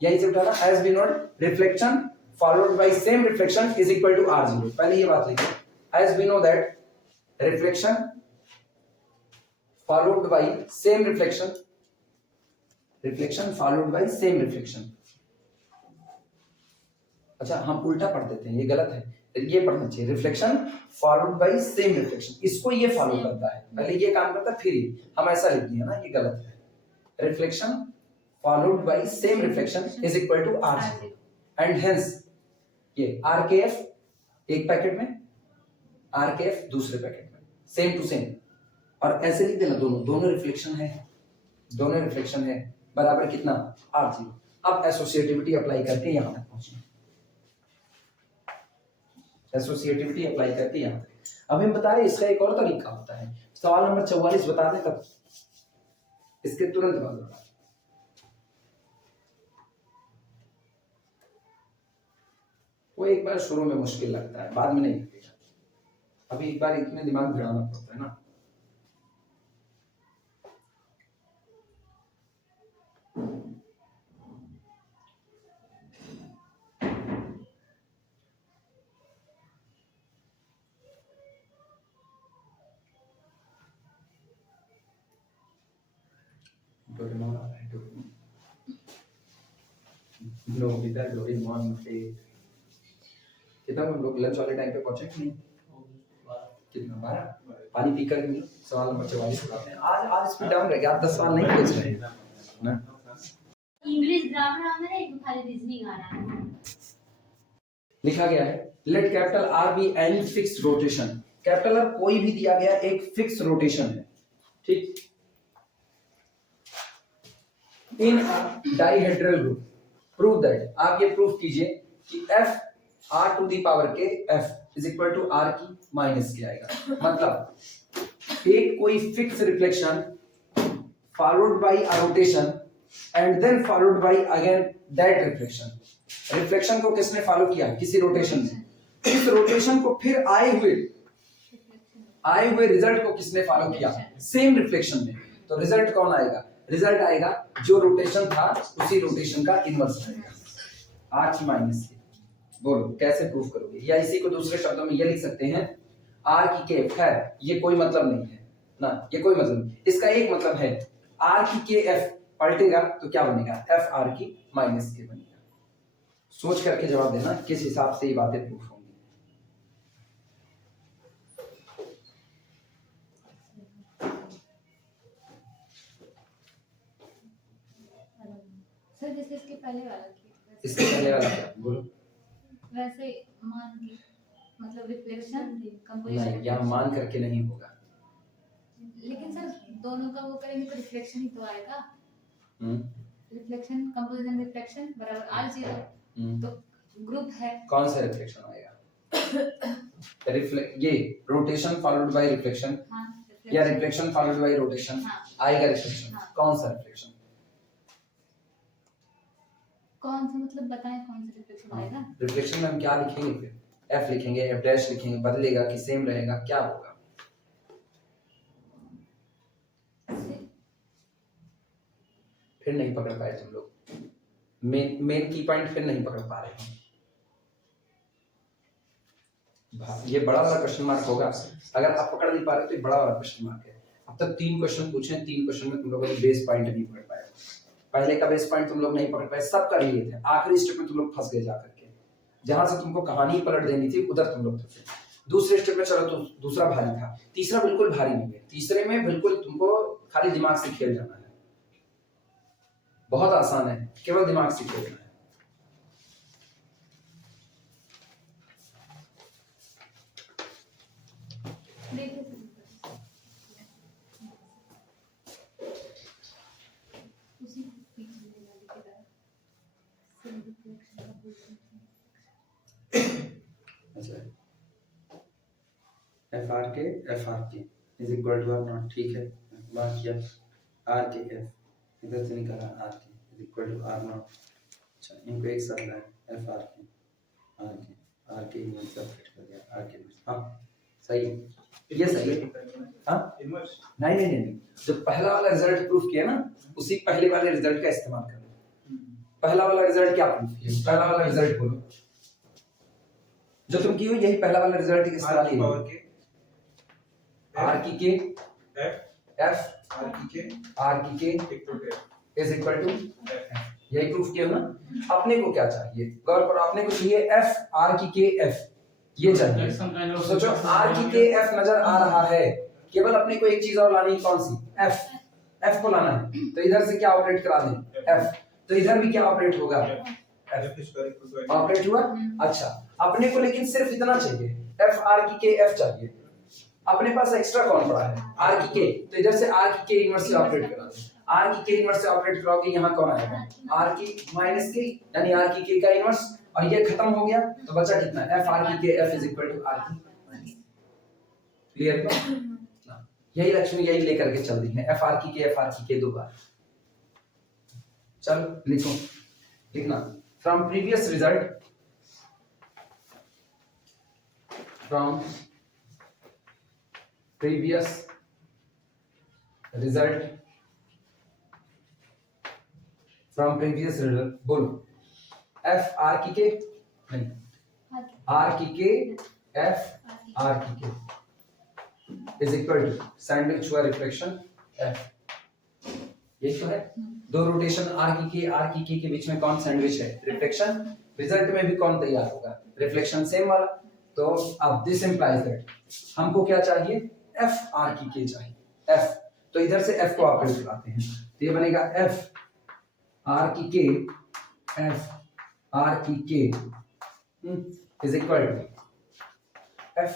यहीं से उठाना, as we know reflection followed by same reflection is equal to r zero। पहले ये बात लिखो, as we know that reflection followed by same reflection, reflection followed by same reflection। अच्छा हम उल्टा पढ़ देते हैं, ये गलत है, ये पढ़ना चाहिए reflection followed by same reflection. इसको ये फॉलो करता है, पहले ये काम करता है फिर ये, हम ऐसा लिख दिए ना, ये गलत है। Reflection followed by same reflection is equal to r and hence ये RKF एक पैकेट में, RKF दूसरे पैकेट में, सेम टू सेम। और ऐसे लिख देना, दोनों रिफ्लेक्शन है, दोनों रिफ्लेक्शन है बराबर कितना, r जीरो। अब एसोसिएटिविटी अप्लाई करके यहां तक पहुंचना, एसोसिएटिविटी अप्लाई करके यहां तक। अब हम बता रहे इसका एक और तरीका होता है। सवाल नंबर 44 बता दें तब, इसके तुरंत बाद बता। वो एक बार शुरू में मुश्किल लगता है, बाद में नहीं लगेगा। अभी एक बार इतने दिमाग भिड़ाना पड़ता है ना। डोरेमोन पे कितना हम लोग लंच वाले टाइम पे पहुंचे कि नहीं? कितना 12 पानी पीकर के मिलो। सवाल नंबर 44 बताते हैं। आज स्पीड डाउन रह गया, आप 10 सवाल नहीं पूछ रहे ना। इंग्लिश ग्रामर आ रहा है, खाली रीजनिंग आ रहा है। लिखा गया है let capital R be any fixed rotation. Capital R कोई भी दिया गया एक फिक्स रोटेशन है, ठीक। In dihedral group prove that, आप ये प्रूफ कीजिए कि F R to the power के F is equal to R की माइनस के आएगा। मतलब एक कोई fix reflection followed by a rotation and then followed by again that reflection. Reflection को किसने फॉलो किया, किसी रोटेशन ने। इस रोटेशन को फिर आए हुए रिजल्ट को किसने फॉलो किया, सेम रिफ्लेक्शन में। तो रिजल्ट कौन आएगा, रिजल्ट आएगा जो रोटेशन था उसी रोटेशन का इनवर्स आएगा, आर की माइनस के। बोलो कैसे प्रूफ करोगे? या इसी को दूसरे शब्दों में ये लिख सकते हैं, आर की के एफ है, ये कोई मतलब नहीं है ना, ये कोई मतलब नहीं। इसका एक मतलब है, आर की के एफ पलटेगा तो क्या बनेगा, एफ आर की माइनस के बनेगा। सोच करके जवाब देना किस हिसाब से ये बातें प्रूफ होंगी। सर जैसे इसके पहले वाला इसके पहले वाला क्या, बोलो। वैसे मान ली, मतलब रिफ्लेक्शन नहीं, कंपोजिशन, यहाँ मान करके नहीं होगा। लेकिन सर दोनों का वो करेंगे तो रिफ्लेक्शन ही तो आएगा। रिफ्लेक्शन कंपोजिशन रिफ्लेक्शन बराबर आर जीरो, तो ग्रुप है। कौन सा रिफ्लेक्शन आएगा? ये रोटेशन फॉलोड बाय रिफ्लेक्शन, या रिफ्लेक्शन फॉलोड बाय रोटेशन आएगा रिफ्लेक्शन। कौन सा रिफ्लेक्शन, कौन सा मतलब बताएं कौन सा रिफ्लेक्शन आएगा? रिफ्लेक्शन में हम क्या लिखेंगे फिर? एफ लिखेंगे, एफ डैश लिखेंगे, बदलेगा कि सेम रहेगा, क्या होगा? फिर नहीं पकड़ पाए तुम लोग, मेन की पॉइंट फिर नहीं पकड़ पा रहे हो। ये बड़ा वाला क्वेश्चन मार्क होगा, अगर आप पकड़ नहीं पा रहे तो ये बड़ा वाला क्वेश्चन मार्क है। अब तक 3 क्वेश्चन पूछे, 3 क्वेश्चन में तुम लोगों ने बेस पॉइंट नहीं पकड़ पाए। पहले का बेस पॉइंट तुम लोग नहीं पकड़ पाए, सब कर लिए थे, आखिरी स्टेप में तुम लोग फंस गए जाकर के, जहां से तुमको कहानी पलट देनी थी उधर तुम लोग फंसे। दूसरे स्टेप में चलो तो दूसरा भारी था, तीसरा बिल्कुल भारी नहीं है, तीसरे में बिल्कुल तुमको खाली दिमाग से खेल जाना है, बहुत आसान है, केवल दिमाग से खेलना है। F R k is equal to R naught, ठीक है, बात किया आर के एफ, इधर से निकाला R k is equal to R naught. अच्छा, इनको एक साथ लाए, F R k inverse fit कर दिया, आर के इनवर्स, हाँ सही है, ये सही है। हाँ नहीं, जो पहला वाला रिजल्ट प्रूफ किया ना, उसी पहले वाले रिजल्ट का इस्तेमाल करो। पहला वाला रिजल्ट क्या प्रूफ किया? पहला वाला रिजल्ट बोलो जो तुम की हो, यही पहला वाला रिजल्ट किस तरह लिया? आर की के एफ आर की के इज इक्वल टू, यही प्रूफ किया ना। अपने को क्या चाहिए? गौर करो, अपने को चाहिए एफ आर की के एफ, ये चाहिए। सोचो आर की के एफ नजर आ रहा है, केवल अपने को एक चीज और लानी है, कौन सी? एफ को लाना है, तो इधर से क्या ऑपरेट करा दें? एफ, तो इधर भी क्या ऑपरेट होगा? ऑपरेट हुआ। अच्छा, अपने को लेकिन सिर्फ इतना चाहिए, एफ आर की के एफ चाहिए। अपने पास एक्स्ट्रा कौन पड़ा है? आर की के, तो इधर से आर की के इनवर्स से ऑपरेट करा दो। आर की के इनवर्स से ऑपरेट कराओगे, यहाँ कौन आएगा? आर की माइनस के, यानी आर की के का इनवर्स, और ये खत्म हो गया, तो बचा कितना? एफ आर की k F is equal to R की। क्लियर? यही लक्ष्मी यही लेकर के चल रही है, एफ आर की के 2 बार। चलो लिखो, लिखना from previous result, from previous result, from previous result बोलो, एफ आर की के नहीं, आर की के एफ आर की के इज इक्वल टू सैंडविच हुआ रिफ्लेक्शन एफ, यही तो है। 2 रोटेशन आर की के बीच में कौन सैंडविच है? रिफ्लेक्शन। रिजल्ट में भी कौन तैयार होगा? रिफ्लेक्शन सेम वाला। तो अब दिस इंप्लाइज दैट हमको क्या चाहिए? एफ आर की के चाहिए, एफ, तो इधर से एफ को ऑपरेट कराते हैं, तो ये बनेगा एफ आर की के एफ आर की के इज इक्वल टू एफ।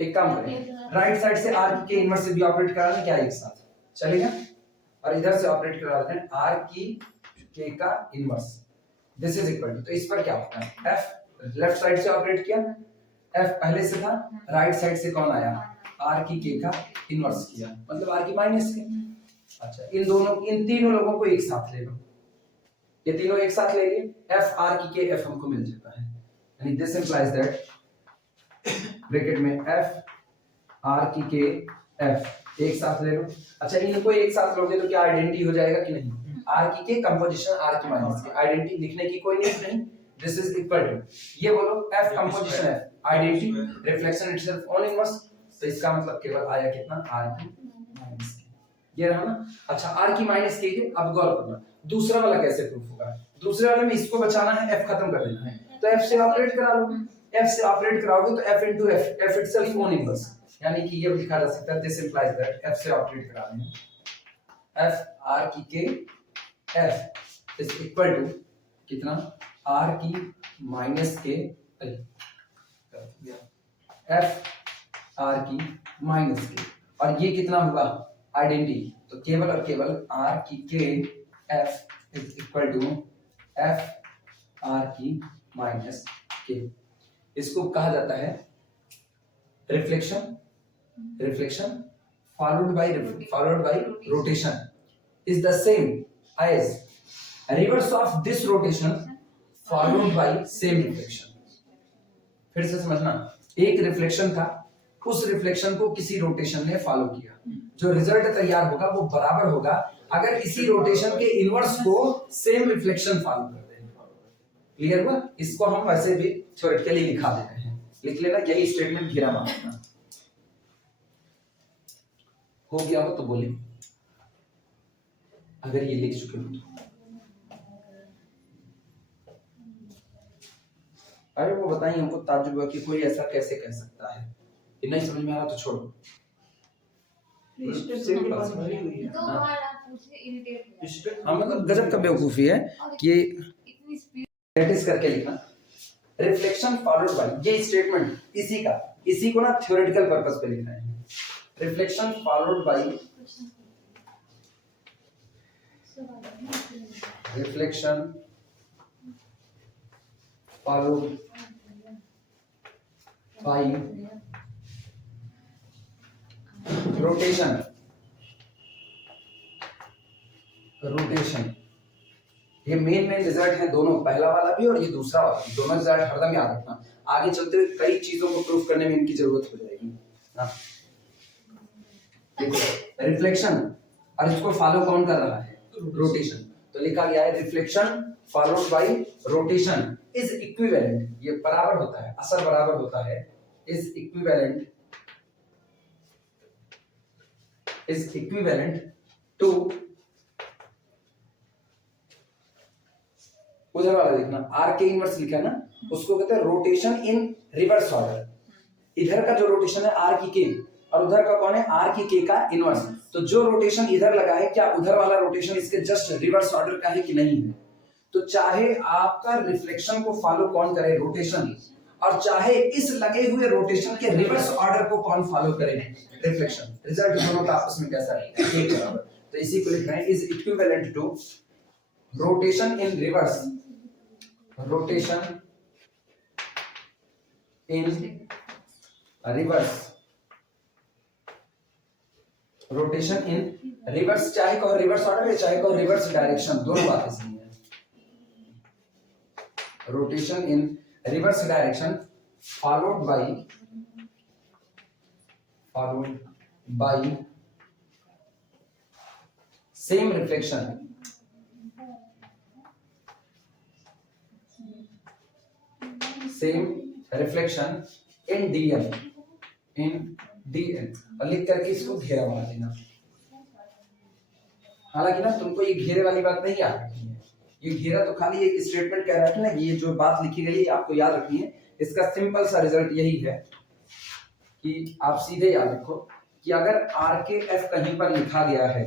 एक काम करें, राइट साइड से आर की के इनवर्स से भी ऑपरेट करा लें क्या? एक साथ चलेगा, और इधर से ऑपरेट करा लेते हैं आर की के का inverse, this is equal to, तो इस पर क्या होता है? एफ लेफ्ट साइड से ऑपरेट किया, एफ पहले से था, राइट साइड से कौन आया? आर की के का इनवर्स किया, मतलब आर की माइनस के। अच्छा, इन तीनों लोगों को एक साथ ले लो, ये तीनों एक साथ ले लिए, एफ आर की के एफ हमको मिल जाता है, यानी दिस इंप्लाइज दैट ब्रैकेट में एफ आर की के एफ एक साथ ले लो। अच्छा, इनको एक साथ लोगे तो क्या आइडेंटिटी हो जाएगा कि नहीं? आर की के कंपोजिशन आर की माइनस के, आइडेंटिटी लिखने की कोई नीड नहीं, दिस इज इक्वल टू, ये बोलो F composition F identity reflection itself own inverse, तो इसका मतलब केवल आया कितना? आर की माइनस के, ये रहा ना। अच्छा, आर की माइनस के, अब गौर करना दूसरा वाला कैसे प्रूफ होगा? दूसरे वाले में इसको बचाना है, एफ खत्म कर देना है, तो एफ से ऑपरेट करा लो, एफ से ऑपरेट कराओगे तो F into F, F itself own inverse, यानी कि ये लिखा जा सकता है दिस इंप्लाइज दैट एफ से ऑपरेट करा दें, एफ आर की k F is equal to कितना? आर की माइनस के एफ आर की माइनस के, और ये कितना हुआ? आइडेंटिटी, तो केवल और केवल आर की k F is equal to F R की माइनस के। इसको कहा जाता है reflection followed by rotation is the same as reverse of this rotation followed by same reflection. फिर से समझना, एक रिफ्लेक्शन था, उस रिफ्लेक्शन को किसी रोटेशन ने फॉलो किया, जो रिजल्ट तैयार होगा वो बराबर होगा अगर इसी रोटेशन के इनवर्स को सेम रिफ्लेक्शन फॉलो कर दे। क्लियर हुआ? इसको हम वैसे भी थ्योरेटिकली लिखा देते हैं, लिख लेना, यही स्टेटमेंट घेरा मारना। हो गया हो तो बोले अगर ये लिख चुके हो तो। अरे वो बताइए, हमको ताज्जुब हुआ कि कोई ऐसा कैसे कह सकता है, ये नहीं समझ में आ रहा तो छोड़ो। दो बार आप पूछे इरिटेट हाँ मतलब गजब का बेवकूफी है कि इतनी स्पीड प्रैक्टिस करके लिखना, रिफ्लेक्शन फॉलोड बाय, ये स्टेटमेंट इसी को ना थ्योरेटिकल पर्पस पे लिखना है। Reflection followed by, reflection followed by rotation, ये मेन रिजल्ट है दोनों, पहला वाला भी और ये दूसरा वाला भी, दोनों रिजल्ट हरदम याद रखना, आगे चलते हुए कई चीजों को प्रूफ करने में इनकी जरूरत हो जाएगी। रिफ्लेक्शन, और इसको फॉलो कौन कर रहा है? रोटेशन। तो लिखा गया है reflection followed by rotation is equivalent, ये बराबर होता है, असर बराबर होता है, इज इक्विवेलेंट टू, उधर वाला देखना, आर के इनवर्स लिखा है ना, उसको कहते हैं रोटेशन इन रिवर्स ऑर्डर। इधर का जो रोटेशन है आर की के, और उधर का कौन है? आर की के का इनवर्स। तो जो रोटेशन इधर लगा है, क्या उधर वाला रोटेशन इसके जस्ट रिवर्स ऑर्डर का है कि नहीं है? तो चाहे आपका रिफ्लेक्शन को फॉलो कौन करे? रोटेशन, और चाहे इस लगे हुए रोटेशन के रिवर्स ऑर्डर को कौन फॉलो करे? रिफ्लेक्शन। रिजल्ट दोनों का आपस में कैसा रहेगा? एक बराबर। तो इसी को लिख रहे हैं is equivalent to rotation in reverse, rotation in reverse, rotation in reverse, चाहे कहो रिवर्स ऑर्डर है चाहे कहो रिवर्स डायरेक्शन, दोनों बातें सही है। Rotation in reverse direction followed by same reflection, same reflection in DN, और लिख करके इसको घेरा मार देना। हालांकि ना तुमको ये घेरे वाली बात नहीं याद रखनी है, ये घेरा तो खाली एक स्टेटमेंट कह रहा है ना, ये जो बात लिखी गई है आपको याद रखनी है। इसका सिंपल सा रिजल्ट यही है कि आप सीधे याद रखो कि अगर आर के एफ कहीं पर लिखा गया है,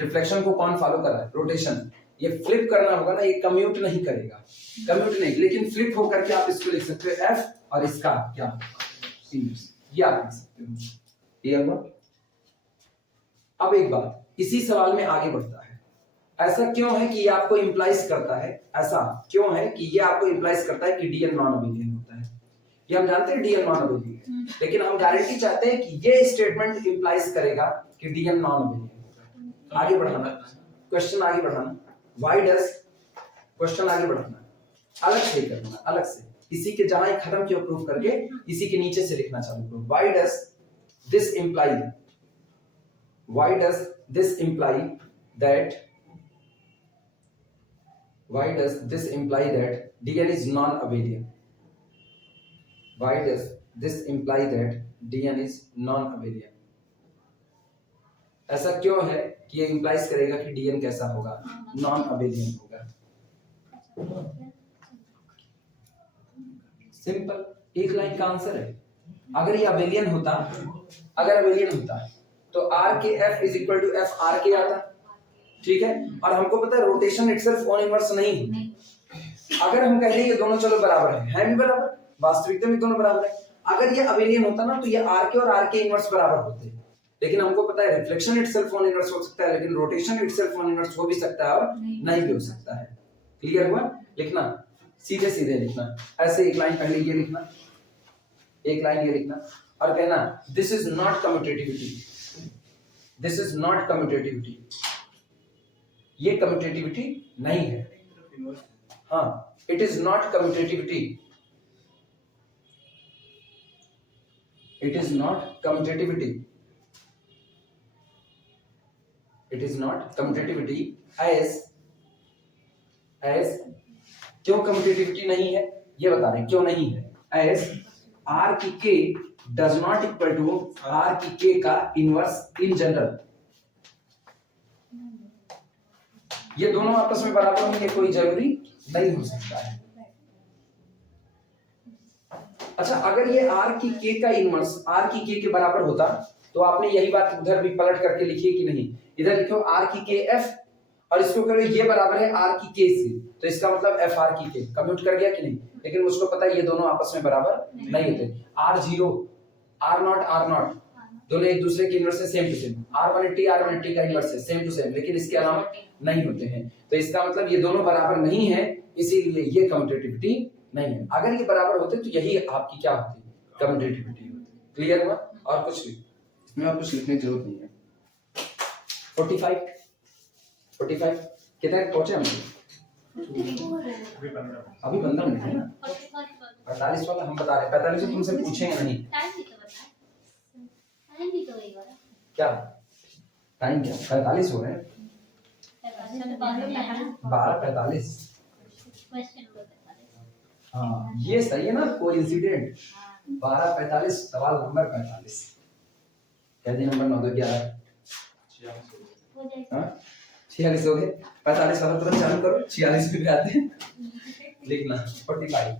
रिफ्लेक्शन को कौन फॉलो कर रहा है? रोटेशन। ये फ्लिप करना होगा ना, ये कम्यूट नहीं करेगा, कम्यूट नहीं, लेकिन फ्लिप होकर के आप इसको लिख सकते हो एफ, और इसका क्या? ये आप लिख सकते हो। क्लियर हुआ? अब एक बात, इसी सवाल में आगे बढ़ता है, ऐसा क्यों है कि ये आपको इंप्लाइज करता है, ऐसा क्यों है कि ये आपको इंप्लाइज करता है कि डीएन नॉन अबेलियन होता है? ये हम जानते हैं डीएन नॉन अबेलियन है, लेकिन हम गारंटी चाहते हैं कि ये स्टेटमेंट इंप्लाइज करेगा कि डीएन नॉन अबेलियन होता है। आगे बढ़ाना, क्वेश्चन आगे बढ़ाना, व्हाई डज, क्वेश्चन आगे बढ़ाना, अलग से करना, अलग से, इसी के जहां खत्म किया प्रूफ करके इसी के नीचे से लिखना चालू करो। Why does this imply, why does this imply that, why does this imply that dn is non-abelian? Why does this imply that dn is non-abelian? ऐसा क्यों है कि ये इंप्लाइज करेगा कि dn कैसा होगा? नॉन अबेलियन होगा। सिंपल, एक लाइन का आंसर है। अगर ये अबेलियन होता, अगर अबेलियन होता तो आर के F is equal to F R K आता, ठीक है। और हमको पता है रोटेशन इटसेल्फ ओन इनवर्स नहीं है। अगर हम कह दें ये दोनों चलो बराबर है भी बराबर, वास्तविकता में दोनों बराबर है। अगर ये अबेलियन होता ना तो ये आर के और आर के इनवर्स बराबर होते, लेकिन हमको पता है रिफ्लेक्शन इटसेल्फ ओन इनवर्स हो सकता है, लेकिन रोटेशन इटसेल्फ ओन इनवर्स हो भी सकता है और नहीं भी हो सकता है। क्लियर हुआ? लिखना सीधे सीधे लिखना, ऐसे एक लाइन पहले ये लिखना, एक लाइन ये लिखना और कहना this is not commutativity, this is not commutativity, ये कम्यूटेटिविटी नहीं है। हाँ, it is not commutativity, It is not commutativity. It is not commutativity as क्यों commutativity नहीं है ये बता रहे हैं क्यों नहीं है. As r की k does not equal to r की k का इनवर्स इन जनरल. ये दोनों आपस में बराबर होंगे कोई जरूरी नहीं हो सकता है. अच्छा अगर ये r की k का इनवर्स r की k के बराबर होता तो आपने यही बात उधर भी पलट करके लिखी है कि नहीं. इधर लिखो r की k f और इसको करो ये बराबर है r की k से तो इसका मतलब f r की k कम्यूट कर गया कि नहीं. लेकिन मुझको पता है ये दोनों आपस में बराबर नहीं होते. r0 r0 दोनों एक दूसरे के इनवर्स है सेम टू सेम. r180 का इनवर्स है सेम टू सेम लेकिन इसके अलावा नहीं होते हैं. तो इसका मतलब ये दोनों बराबर नहीं है इसीलिए ये कम्यूटेटिविटी नहीं है. अगर ये बराबर होते तो यही आपकी क्या होती कम्यूटेटिविटी होती. क्लियर हुआ. और कुछ भी इसमें और कुछ लिखने की जरूरत नहीं है. 45 कितने पहुंचे हम अभी 15 मिनट है ना. 48 वाला हम बता रहे 45 तुमसे पूछेंगे नहीं. क्या टाइम क्या 45 हो रहे हैं 12:45. हाँ ये सही है ना कोइंसिडेंट. 12:45 सवाल नंबर 45 कैदी नंबर 911 46 हो गए. 45 वाला तुरंत चालू करो 46 भी आते हैं लिखना. 45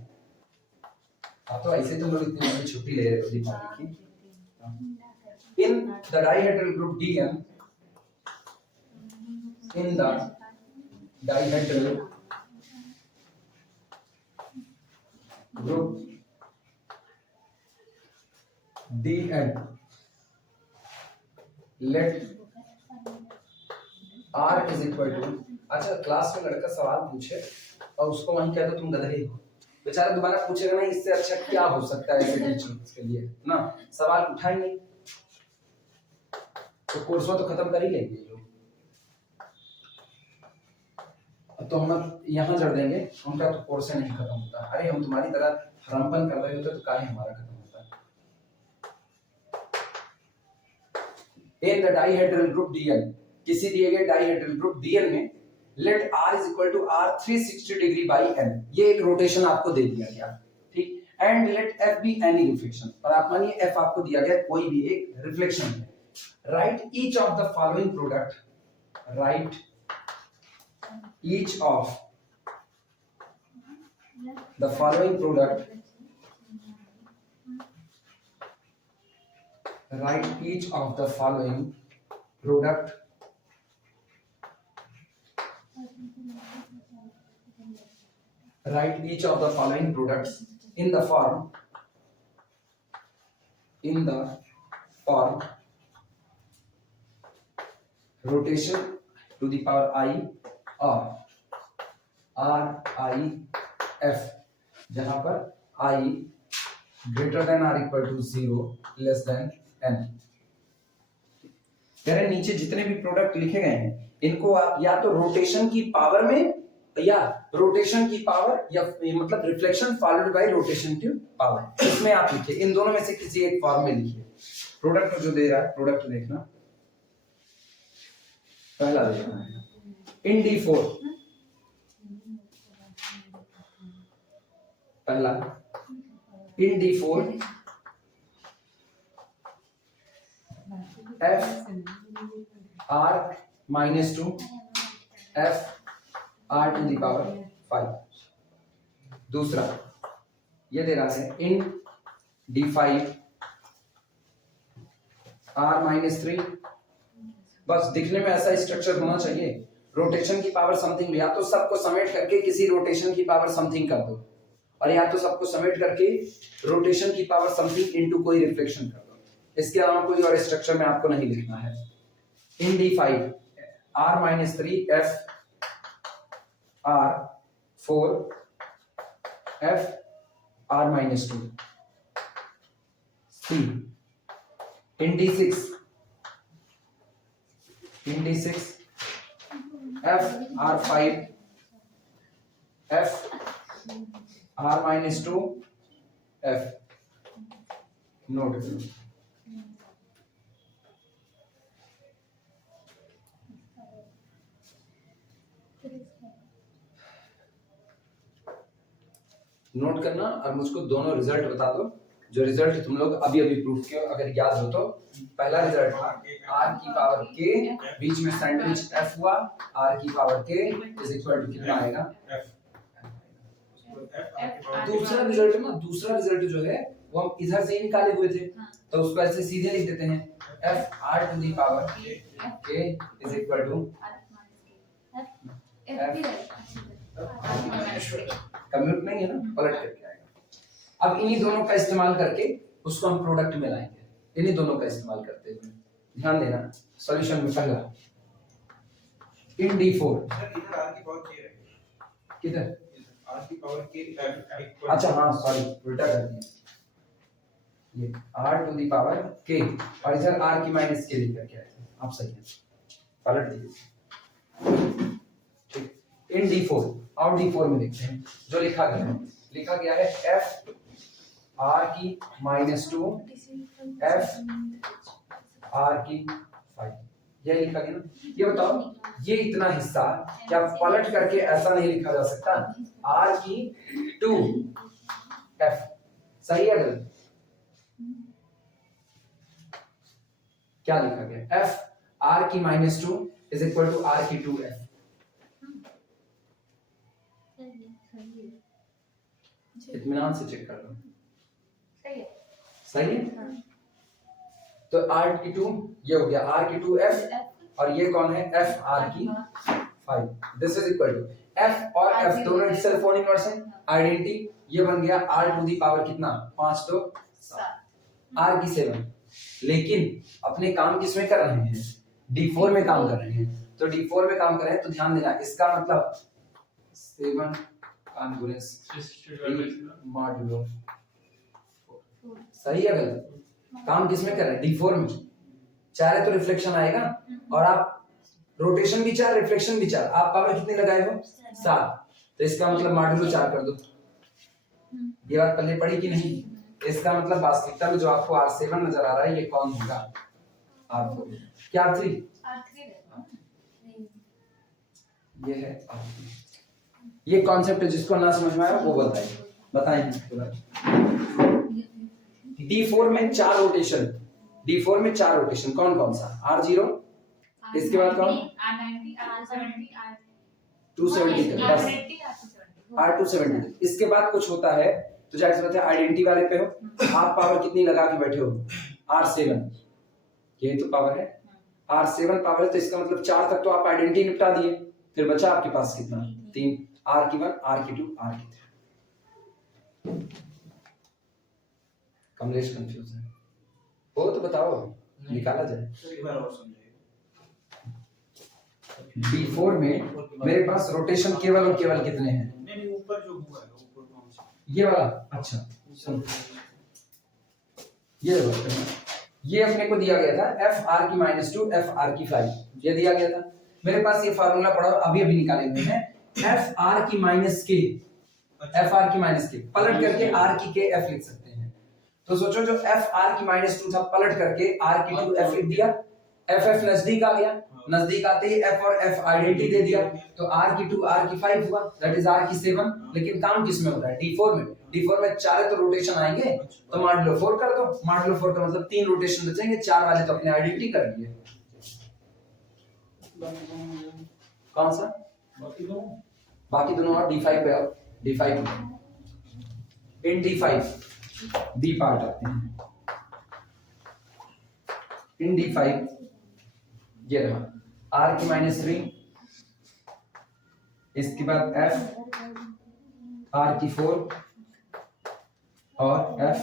आप तो ऐसे तुम लोग इतनी लंबी छुट्टी ले रहे हो दिमाग की. In the dihedral group Dn in the dihedral group Dn let R is equal to. अच्छा क्लास में लड़का सवाल पूछे और उसको वहीं कह दो तुम गधे हो. बेचारा दोबारा पूछेगा ना. इससे अच्छा क्या हो सकता है ऐसे टीचर के लिए ना. सवाल उठाएंगे तो कोर्स में तो खत्म कर ही लेंगे लोग. तो हम यहाँ जड़ देंगे उनका तो कोर्स नहीं खत्म होता. अरे हम तुम्हारी तरह हरामपन कर रहे होते तो काहे हमारा खत्म होता. In the dihedral group Dn किसी दिए गए डाइहेड्रल ग्रुप Dn में let R is equal to R 360 degree by n. ये एक रोटेशन आपको दे दिया गया ठीक. And let F be any reflection और आप मानिए F आपको दिया गया कोई भी एक रिफ्लेक्शन है. Write each of the following product. Write each of the following product. Write each of the following product write each of the following products in the form rotation to the power I or R I F जहां पर I greater than or equal to 0 less than n. कह रहे नीचे जितने भी product लिखे गए हैं इनको आप या तो रोटेशन की पावर में या रोटेशन की पावर या मतलब रिफ्लेक्शन फॉलोड बाय रोटेशन की पावर इसमें आप लिखिए. इन दोनों में से किसी एक फॉर्म में लिखिए. प्रोडक्ट जो दे रहा है प्रोडक्ट देखना. पहला देखना है इन D4 पहला इन D4 F R -2 F R to the power 5. दूसरा ये दे रहा है इन D5 R -3. बस दिखने में ऐसा स्ट्रक्चर होना चाहिए. रोटेशन की पावर समथिंग या तो सबको समेट करके किसी रोटेशन की पावर समथिंग कर दो और या तो सबको समेट करके रोटेशन की पावर समथिंग इनटू कोई रिफ्लेक्शन कर दो. इसके अलावा कोई और स्ट्रक्चर में आपको नहीं लिखना है. इन D5 R -3 F R 4 F R -2 C. In D6 F R 5 F R -2 F note करो। नोट करना और मुझको दोनों रिजल्ट बता दो, जो रिजल्ट तुम लोग अभी अभी प्रूफ किए, अगर याद हो तो। पहला रिजल्ट था r की पावर k, बीच में सैंडविच f हुआ, r की power k is equal to कितना आएगा दूसरा रिजल्ट ना, दूसरा रिजल्ट जो है वो हम इधर से ही निकाले हुए थे, तो उसको ऐसे सीधे लिख देते हैं f r to the power k is equal to commute नहीं है ना, पलट करके आएगा। अब इन्हीं दोनों का इस्तेमाल करके उसको हम प्रोडक्ट में लाएंगे, इन्हीं दोनों का इस्तेमाल करते हुए। ध्यान देना सॉल्यूशन में पहला इन d4 इधर r की पावर k है, किधर r की पावर k अच्छा हाँ सॉरी उल्टा कर दिया, ये r to the power k और इधर r की माइनस k लिख करके आए थे, आप सही है, पलट दीजिए। ठीक, इन d4 और d4 में लिखते हैं जो लिखा गया है, लिखा गया है f r की माइनस 2 f r की 5, यही लिखा गया ना। ये बताओ ये इतना हिस्सा क्या पलट करके ऐसा नहीं लिखा जा सकता, r की 2 f, सही है गलत? क्या लिखा गया f r की minus 2 is equal to r की 2 f, इत्मीनान से चेक कर लो, सही है। सही है। तो r की 2 ये हो गया r की 2 f और ये कौन है f r की 5, this is equal to f और f दोनों इटसेल्फ फोर इनवर्स है, आइडेंटिटी, ये बन गया r टू दी पावर कितना 5 तो 7 r की 7। लेकिन अपने काम किसमें कर रहे हैं, d4 में काम कर रहे हैं, तो d4 में काम कर रहे हैं तो ध्यान देना इसका मतलब 7 कॉन्गुएंस मॉड्यूलो, सही है गलत? काम किसमें कर रहे हैं d4 में, 4 है तो रिफ्लेक्शन आएगा और आप रोटेशन भी 4 रिफ्लेक्शन भी 4, आप पावर कितनी लगाए हो 7, तो इसका मतलब मॉड्यूलो 4 कर दो। ये बात पहले पढ़ी कि नहीं? इसका मतलब वास्तविकता में जो आपको R7 नजर आ रहा है ये कौन होगा, R4 क्या R3? ये है R3। ये कॉन्सेप्ट है, जिसको ना समझ में आया वो बताएंगे। D4 में 4 रोटेशन, D4 में 4 रोटेशन कौन कौन सा, R0, इसके बाद कौन R270 बस R270, इसके बाद कुछ होता है तो जाहिर सी बात है आइडेंटिटी वाले पे हो, आप पावर कितनी लगा के बैठे हो R7, यही तो पावर है, R7 पावर है, तो इसका मतलब 4 तक तो आप आइडेंटिटी निपटा दिए, फिर बचा आपके पास कितना 3, R की 1 R की 2 R की 3। कमलेश कंफ्यूज है वो तो बताओ, निकाला जाए। एक बार और समझाइए। D4 में मेरे पास रोटेशन केवल और केवल कितने हैं, नहीं ऊपर जो हुआ है ऊपर कौन सा, ये वाला, अच्छा सुनो, ये अपने को दिया गया था f r की -2 f r की 5, ये दिया गया था मेरे पास, ये फार्मूला पढ़ा अभी अभी निकाले हुए हैं, f r की -k f r की -k पलट करके r की k f लिख सकते हैं, तो सोचो जो f r की -2 था पलट करके r की 2 f लिख दिया, f f नजदीक आ गया, नजदीक आते ही f और f आइडेंटिटी दे दिया, तो r की 2 r की 5 हुआ, दैट इज r की 7। लेकिन काम किस में हो रहा है d4 में, d4 में 4 है तो रोटेशन आएंगे, तो मॉडुलो 4 कर दो, मॉडुलो 4 का मतलब 3 रोटेशन बचेंगे, 4 वाले तो अपने आइडेंटिटी कर लिए। कौन सा बाकी दोनों और d5 पे आओ, d5 इन d5 b पार्ट आते हैं, इन d5 ये रहा r की -3, इसके बाद f r की 4 और f,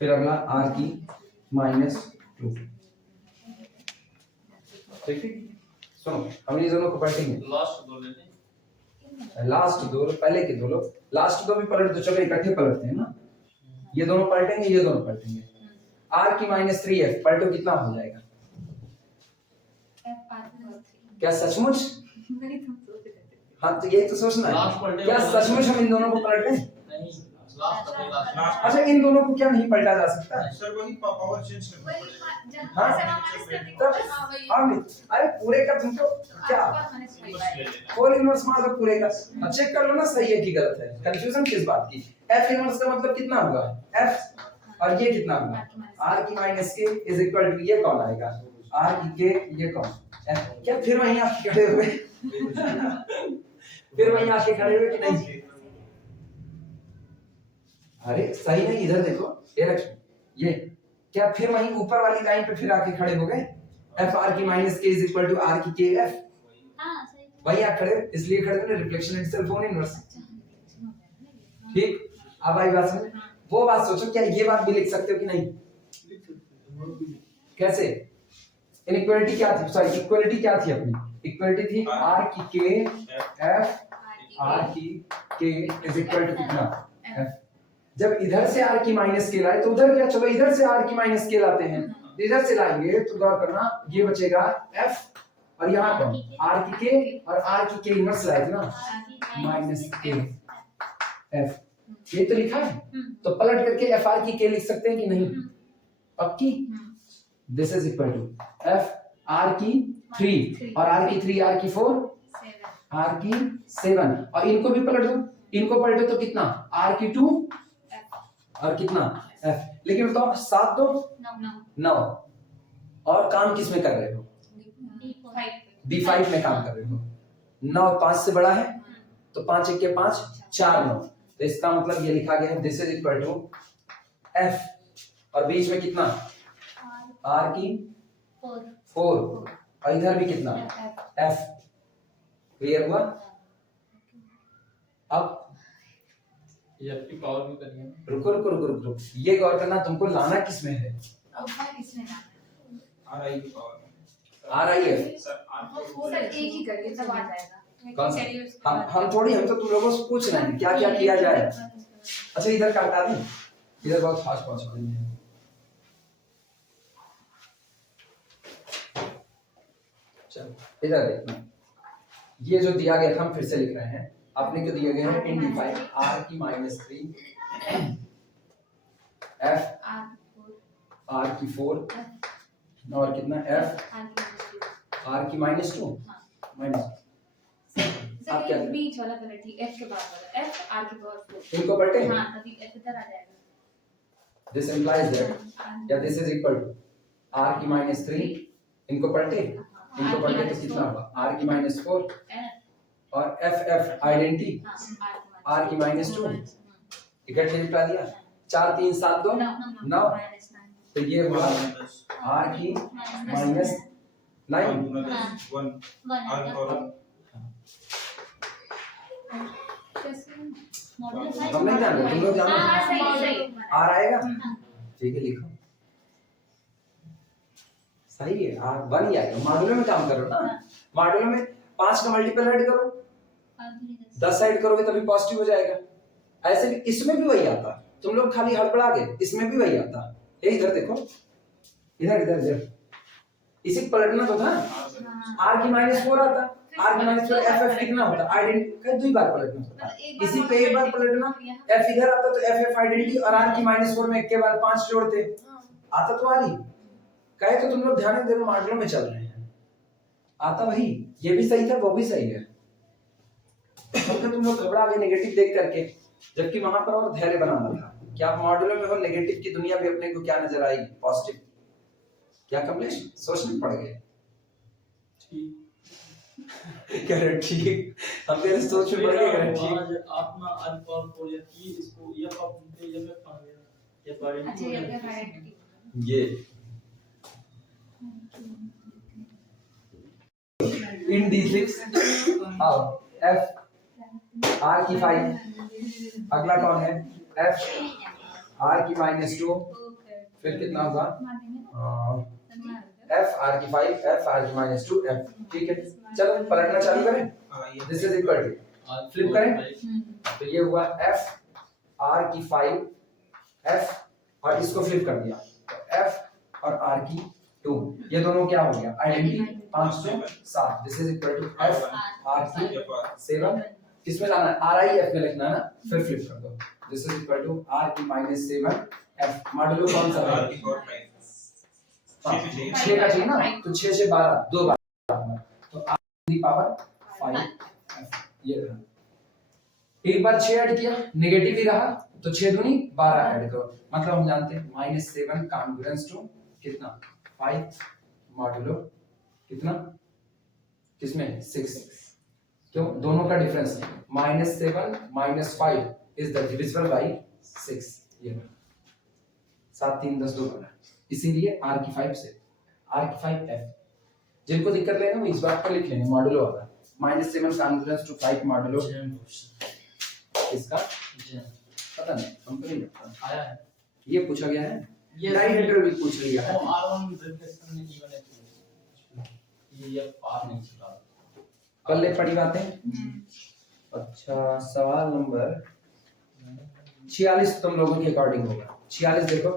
फिर अगला r की -2। ठीक है, सुनो हम ये दोनों को पलटेंगे, लास्ट दो लेने, लास्ट दो, पहले के दो लो, लास्ट दो भी पलट दो, चलो इकट्ठे पलटते हैं ना, ये दोनों पलटेंगे, ये दोनों पलटेंगे, r की -3f पलटो कितना हो जाएगा, क्या सचमुच? हाँ तो ये तो सोचना है, क्या सचमुच हम इन दोनों को पलट लें? अच्छा इन दोनों को क्या नहीं पलटा जा सकता? सर वही पावर चेंज करना वही पड़ेगा। जहाँ हाँ? से माइनस कर देंगे तब बस। हाँ, वही। हाँ नहीं, अरे पूरे का तुमको क्या माइनस फाइव आएगा। होल इनवर्स मार दो पूरे का, चेक कर लो ना सही है कि गलत है, कंफ्यूजन किस बात की? एफ इनवर्स का मतलब कितना हुआ एफ, और ये कितना हुआ आर की माइनस के इज इक्वल टू, ये कौन आएगा आर की के, ये कौन एफ। क्या फिर वहीं आके खड़े हुए फिर वहीं आके खड़े हुए कि नहीं? अरे सही नहीं, इधर देखो ये क्या फिर वहीं ऊपर वाली लाइन पे फिर आके खड़े हो गए? एफ आर की माइनस के इज इक्वल टू आर की के एफ, हाँ सही। वहीं आ खड़े, इसलिए खड़े थे रिफ्लेक्शन इटसेल्फ होल इनवर्स। ठीक, अब आई बात समझ। वो बात सोचो, क्या ये बात भी लिख सकते हो कि नहीं? कैसे? इनइक्वालिटी क्या थी, सॉरी इक्वालिटी क्या थी अपनी? इक्वालिटी थी आर की के एफ आर की के इज इक्वल टू कितना एफ। जब इधर से आर की माइनस के लाए तो उधर क्या, चलो इधर से आर की माइनस के लाते हैं, इधर से लाएंगे तो गौर करना ये बचेगा एफ, और यहाँ पर आर की के और आर की के इनवर्स लाए थे ना माइनस के एफ, ये तो लिखा है, तो पलट करके एफ आर की के लिख सकते हैं कि नहीं? पक्की? This is equal to F R की 3 और आर की 3 आर की 4 आर की 7, और इनको भी पलट दो, इनको पलटो तो कितना आर की 2 और कितना एफ। लेकिन बताओ 7 2 9, और काम किस में कर रहे हो? D5 में काम कर रहे हो। 9 5 से बड़ा है तो 5 1 के 5 4 9, तो इसका मतलब ये लिखा गया है this is equal to F, और बीच में कितना आर की 4 और इधर भी कितना एफ। क्लियर हुआ? अब ये आपकी पावर भी करनी है। रुको रुको रुको रुको, ये गौर करना तुमको लाना किस में है? अब भाई इसमें ना आर आई की पावर आ रही है सर आर सर एक ही करिए तब आ जाएगा। कौन सा? हम थोड़ी, हम तो तुम लोगों से पूछ रहे हैं क्या क्या किया जाए। अच्छा इधर का हटा दें, इधर बहुत फास्ट पहुंच रही है। चलो इधर देखना, ये जो दिया गया था हम फिर से लिख रहे हैं, आपने क्यों दिया गया है इन D5 आर की माइनस 3 एफ आर की 4 और कितना एफ आर की माइनस 2 माइनस। आप क्या सर बीच वाला पलटी एफ के बाद वाला एफ आर के पावर 4 इनको पलटे? हां तभी एफ इधर आ जाएगा। दिस इंप्लाइज दैट या this is equal to R की माइनस 3, इनको पलटे, इनको पलटे तो कितना होगा आर की माइनस 4 और एफ एफ आइडेंटिटी आर की माइनस 2 इकट्ठे निपटा दिया। 4 3 7 2 9, तो ये हुआ आर की माइनस 9। 1 आर पावर हम नहीं जान रहे, तुम लोग जानो सही आर आएगा। ठीक है लिखो, सही है आर 1 ही आएगा। मॉड्यूलो में काम करो ना, मॉड्यूलो में 5 का मल्टीपल ऐड करो, 10 ऐड करोगे तभी पॉजिटिव हो जाएगा। ऐसे भी इसमें भी वही आता, तुम लोग खाली हड़बड़ा गए, इसमें भी वही आता। ये इधर देखो, इधर इधर इधर इसी पलटना तो था। आर की माइनस 4 आता, आर की माइनस 4 एफ एफ कितना होता आइडेंटिटी, 2 बार पलटना होता, इसी पे एक बार पलटना। एफ इधर आता तो एफ एफ आइडेंटिटी और आर की माइनस 4 में एक के बाद 5 जोड़ते, आता तो आ रही। कहे तो तुम लोग ध्यान दे, मॉडलों में चल रहे हैं, आता वही। ये भी सही था, वो भी सही है, तो तुम लोग घबरा गए नेगेटिव देख करके, जबकि वहां पर और धैर्य बनाना था। क्या मॉडलों में हो नेगेटिव की दुनिया भी अपने को क्या नजर आई पॉजिटिव? क्या कमलेश सोचने पड़ गए? ठीक कह रहे ठीक, हम कह रहे सोच में पड़ गए ठीक। अपना अल्फा और फोर या की इसको ये आप ये में पा गया ये पढ़े। अच्छा ये क्या आइडेंटिटी ये इन D6 आओ F R की 5, अगला कौन है F R की -2, फिर कितना होगा F R की 5 F R की -2 F। ठीक है चलो पलटना चालू करें, this is equal to flip करें, तो ये हुआ F R की 5 F और इसको फ्लिप कर दिया तो F और R की 2, ये दोनों क्या हो गया आइडेंटिटी 5 से 7, this is equal to F R की 7। किसमें लाना है R I F में लिखना है ना, फिर फ्लिप कर दो this is equal to r की माइनस 7 f मॉडुलो कौन सा है? R की पावर 5 6 पे चाहिए 6 का चाहिए ना, तो 6 से 12 दो बार, तो r की पावर 5 f ये रहा। एक बार 6 ऐड किया नेगेटिव ही रहा, तो 6 दूनी 12 ऐड करो, मतलब हम जानते हैं -7 कॉन्ग्रुएंस टू कितना 5 मॉडुलो कितना किसमें 6, क्यों दोनों का difference -7 -5 is the divisible by 6, ये 7 3 10 2 12, इसीलिए r की 5 से r की 5 f। जिनको दिक्कत लेना वो इस बात पर लिख लेंगे मॉडुलो वाला -7 कॉन्ग्रुएंस टू 5 मॉडुलो इसका पता नहीं, हमको नहीं लगता आया है ये पूछा गया है, ये डायहेड्रल भी पूछ लिया है। वो R1 रिफ्लेक्शन में इवन है, ये पार नहीं चला पल्ले पड़ी बातें। अच्छा सवाल नंबर 46 तुम लोगों के अकॉर्डिंग होगा, 46 देखो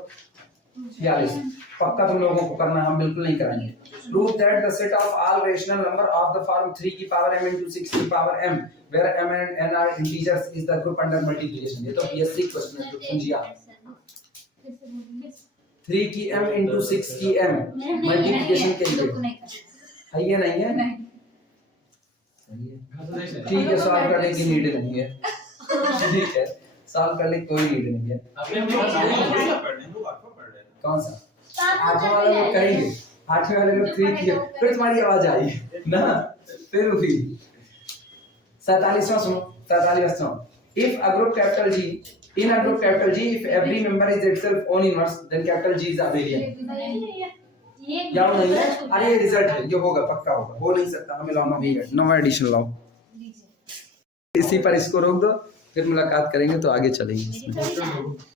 46 पक्का तुम लोगों को करना, हम बिल्कुल नहीं कराएंगे। Prove that the set of all rational number of the form 3 की पावर m into 6 की power m where m and n are integers is the group under multiplication। ये तो BSc क्वेश्चन है, तो समझिए आप 3 की m into 6 की m मल्टीप्लिकेशन के लिए है या नहीं है? ठीक है, सॉल्व करने की नीड नहीं है, ठीक है सॉल्व करने की कोई नीड नहीं है। आपने पढ़ने दो, आपको पढ़ रहे हैं। कौन सा आठवें वाले लोग करेंगे, 8वें वाले लोग 3 की फिर तुम्हारी आवाज आई ना, फिर भी 47वां सुनो, 47वां सुनो। If a group capital G, in a group capital G, if every member is itself own inverse, then capital G is abelian। या वो नहीं है? अरे ये रिजल्ट है, ये होगा पक्का होगा, हो नहीं सकता, हमें लाना भी है, नंबर एडिशन लाओ। इसी पर इसको रोक दो, फिर मुलाकात करेंगे तो आगे चलेंगे इसमें।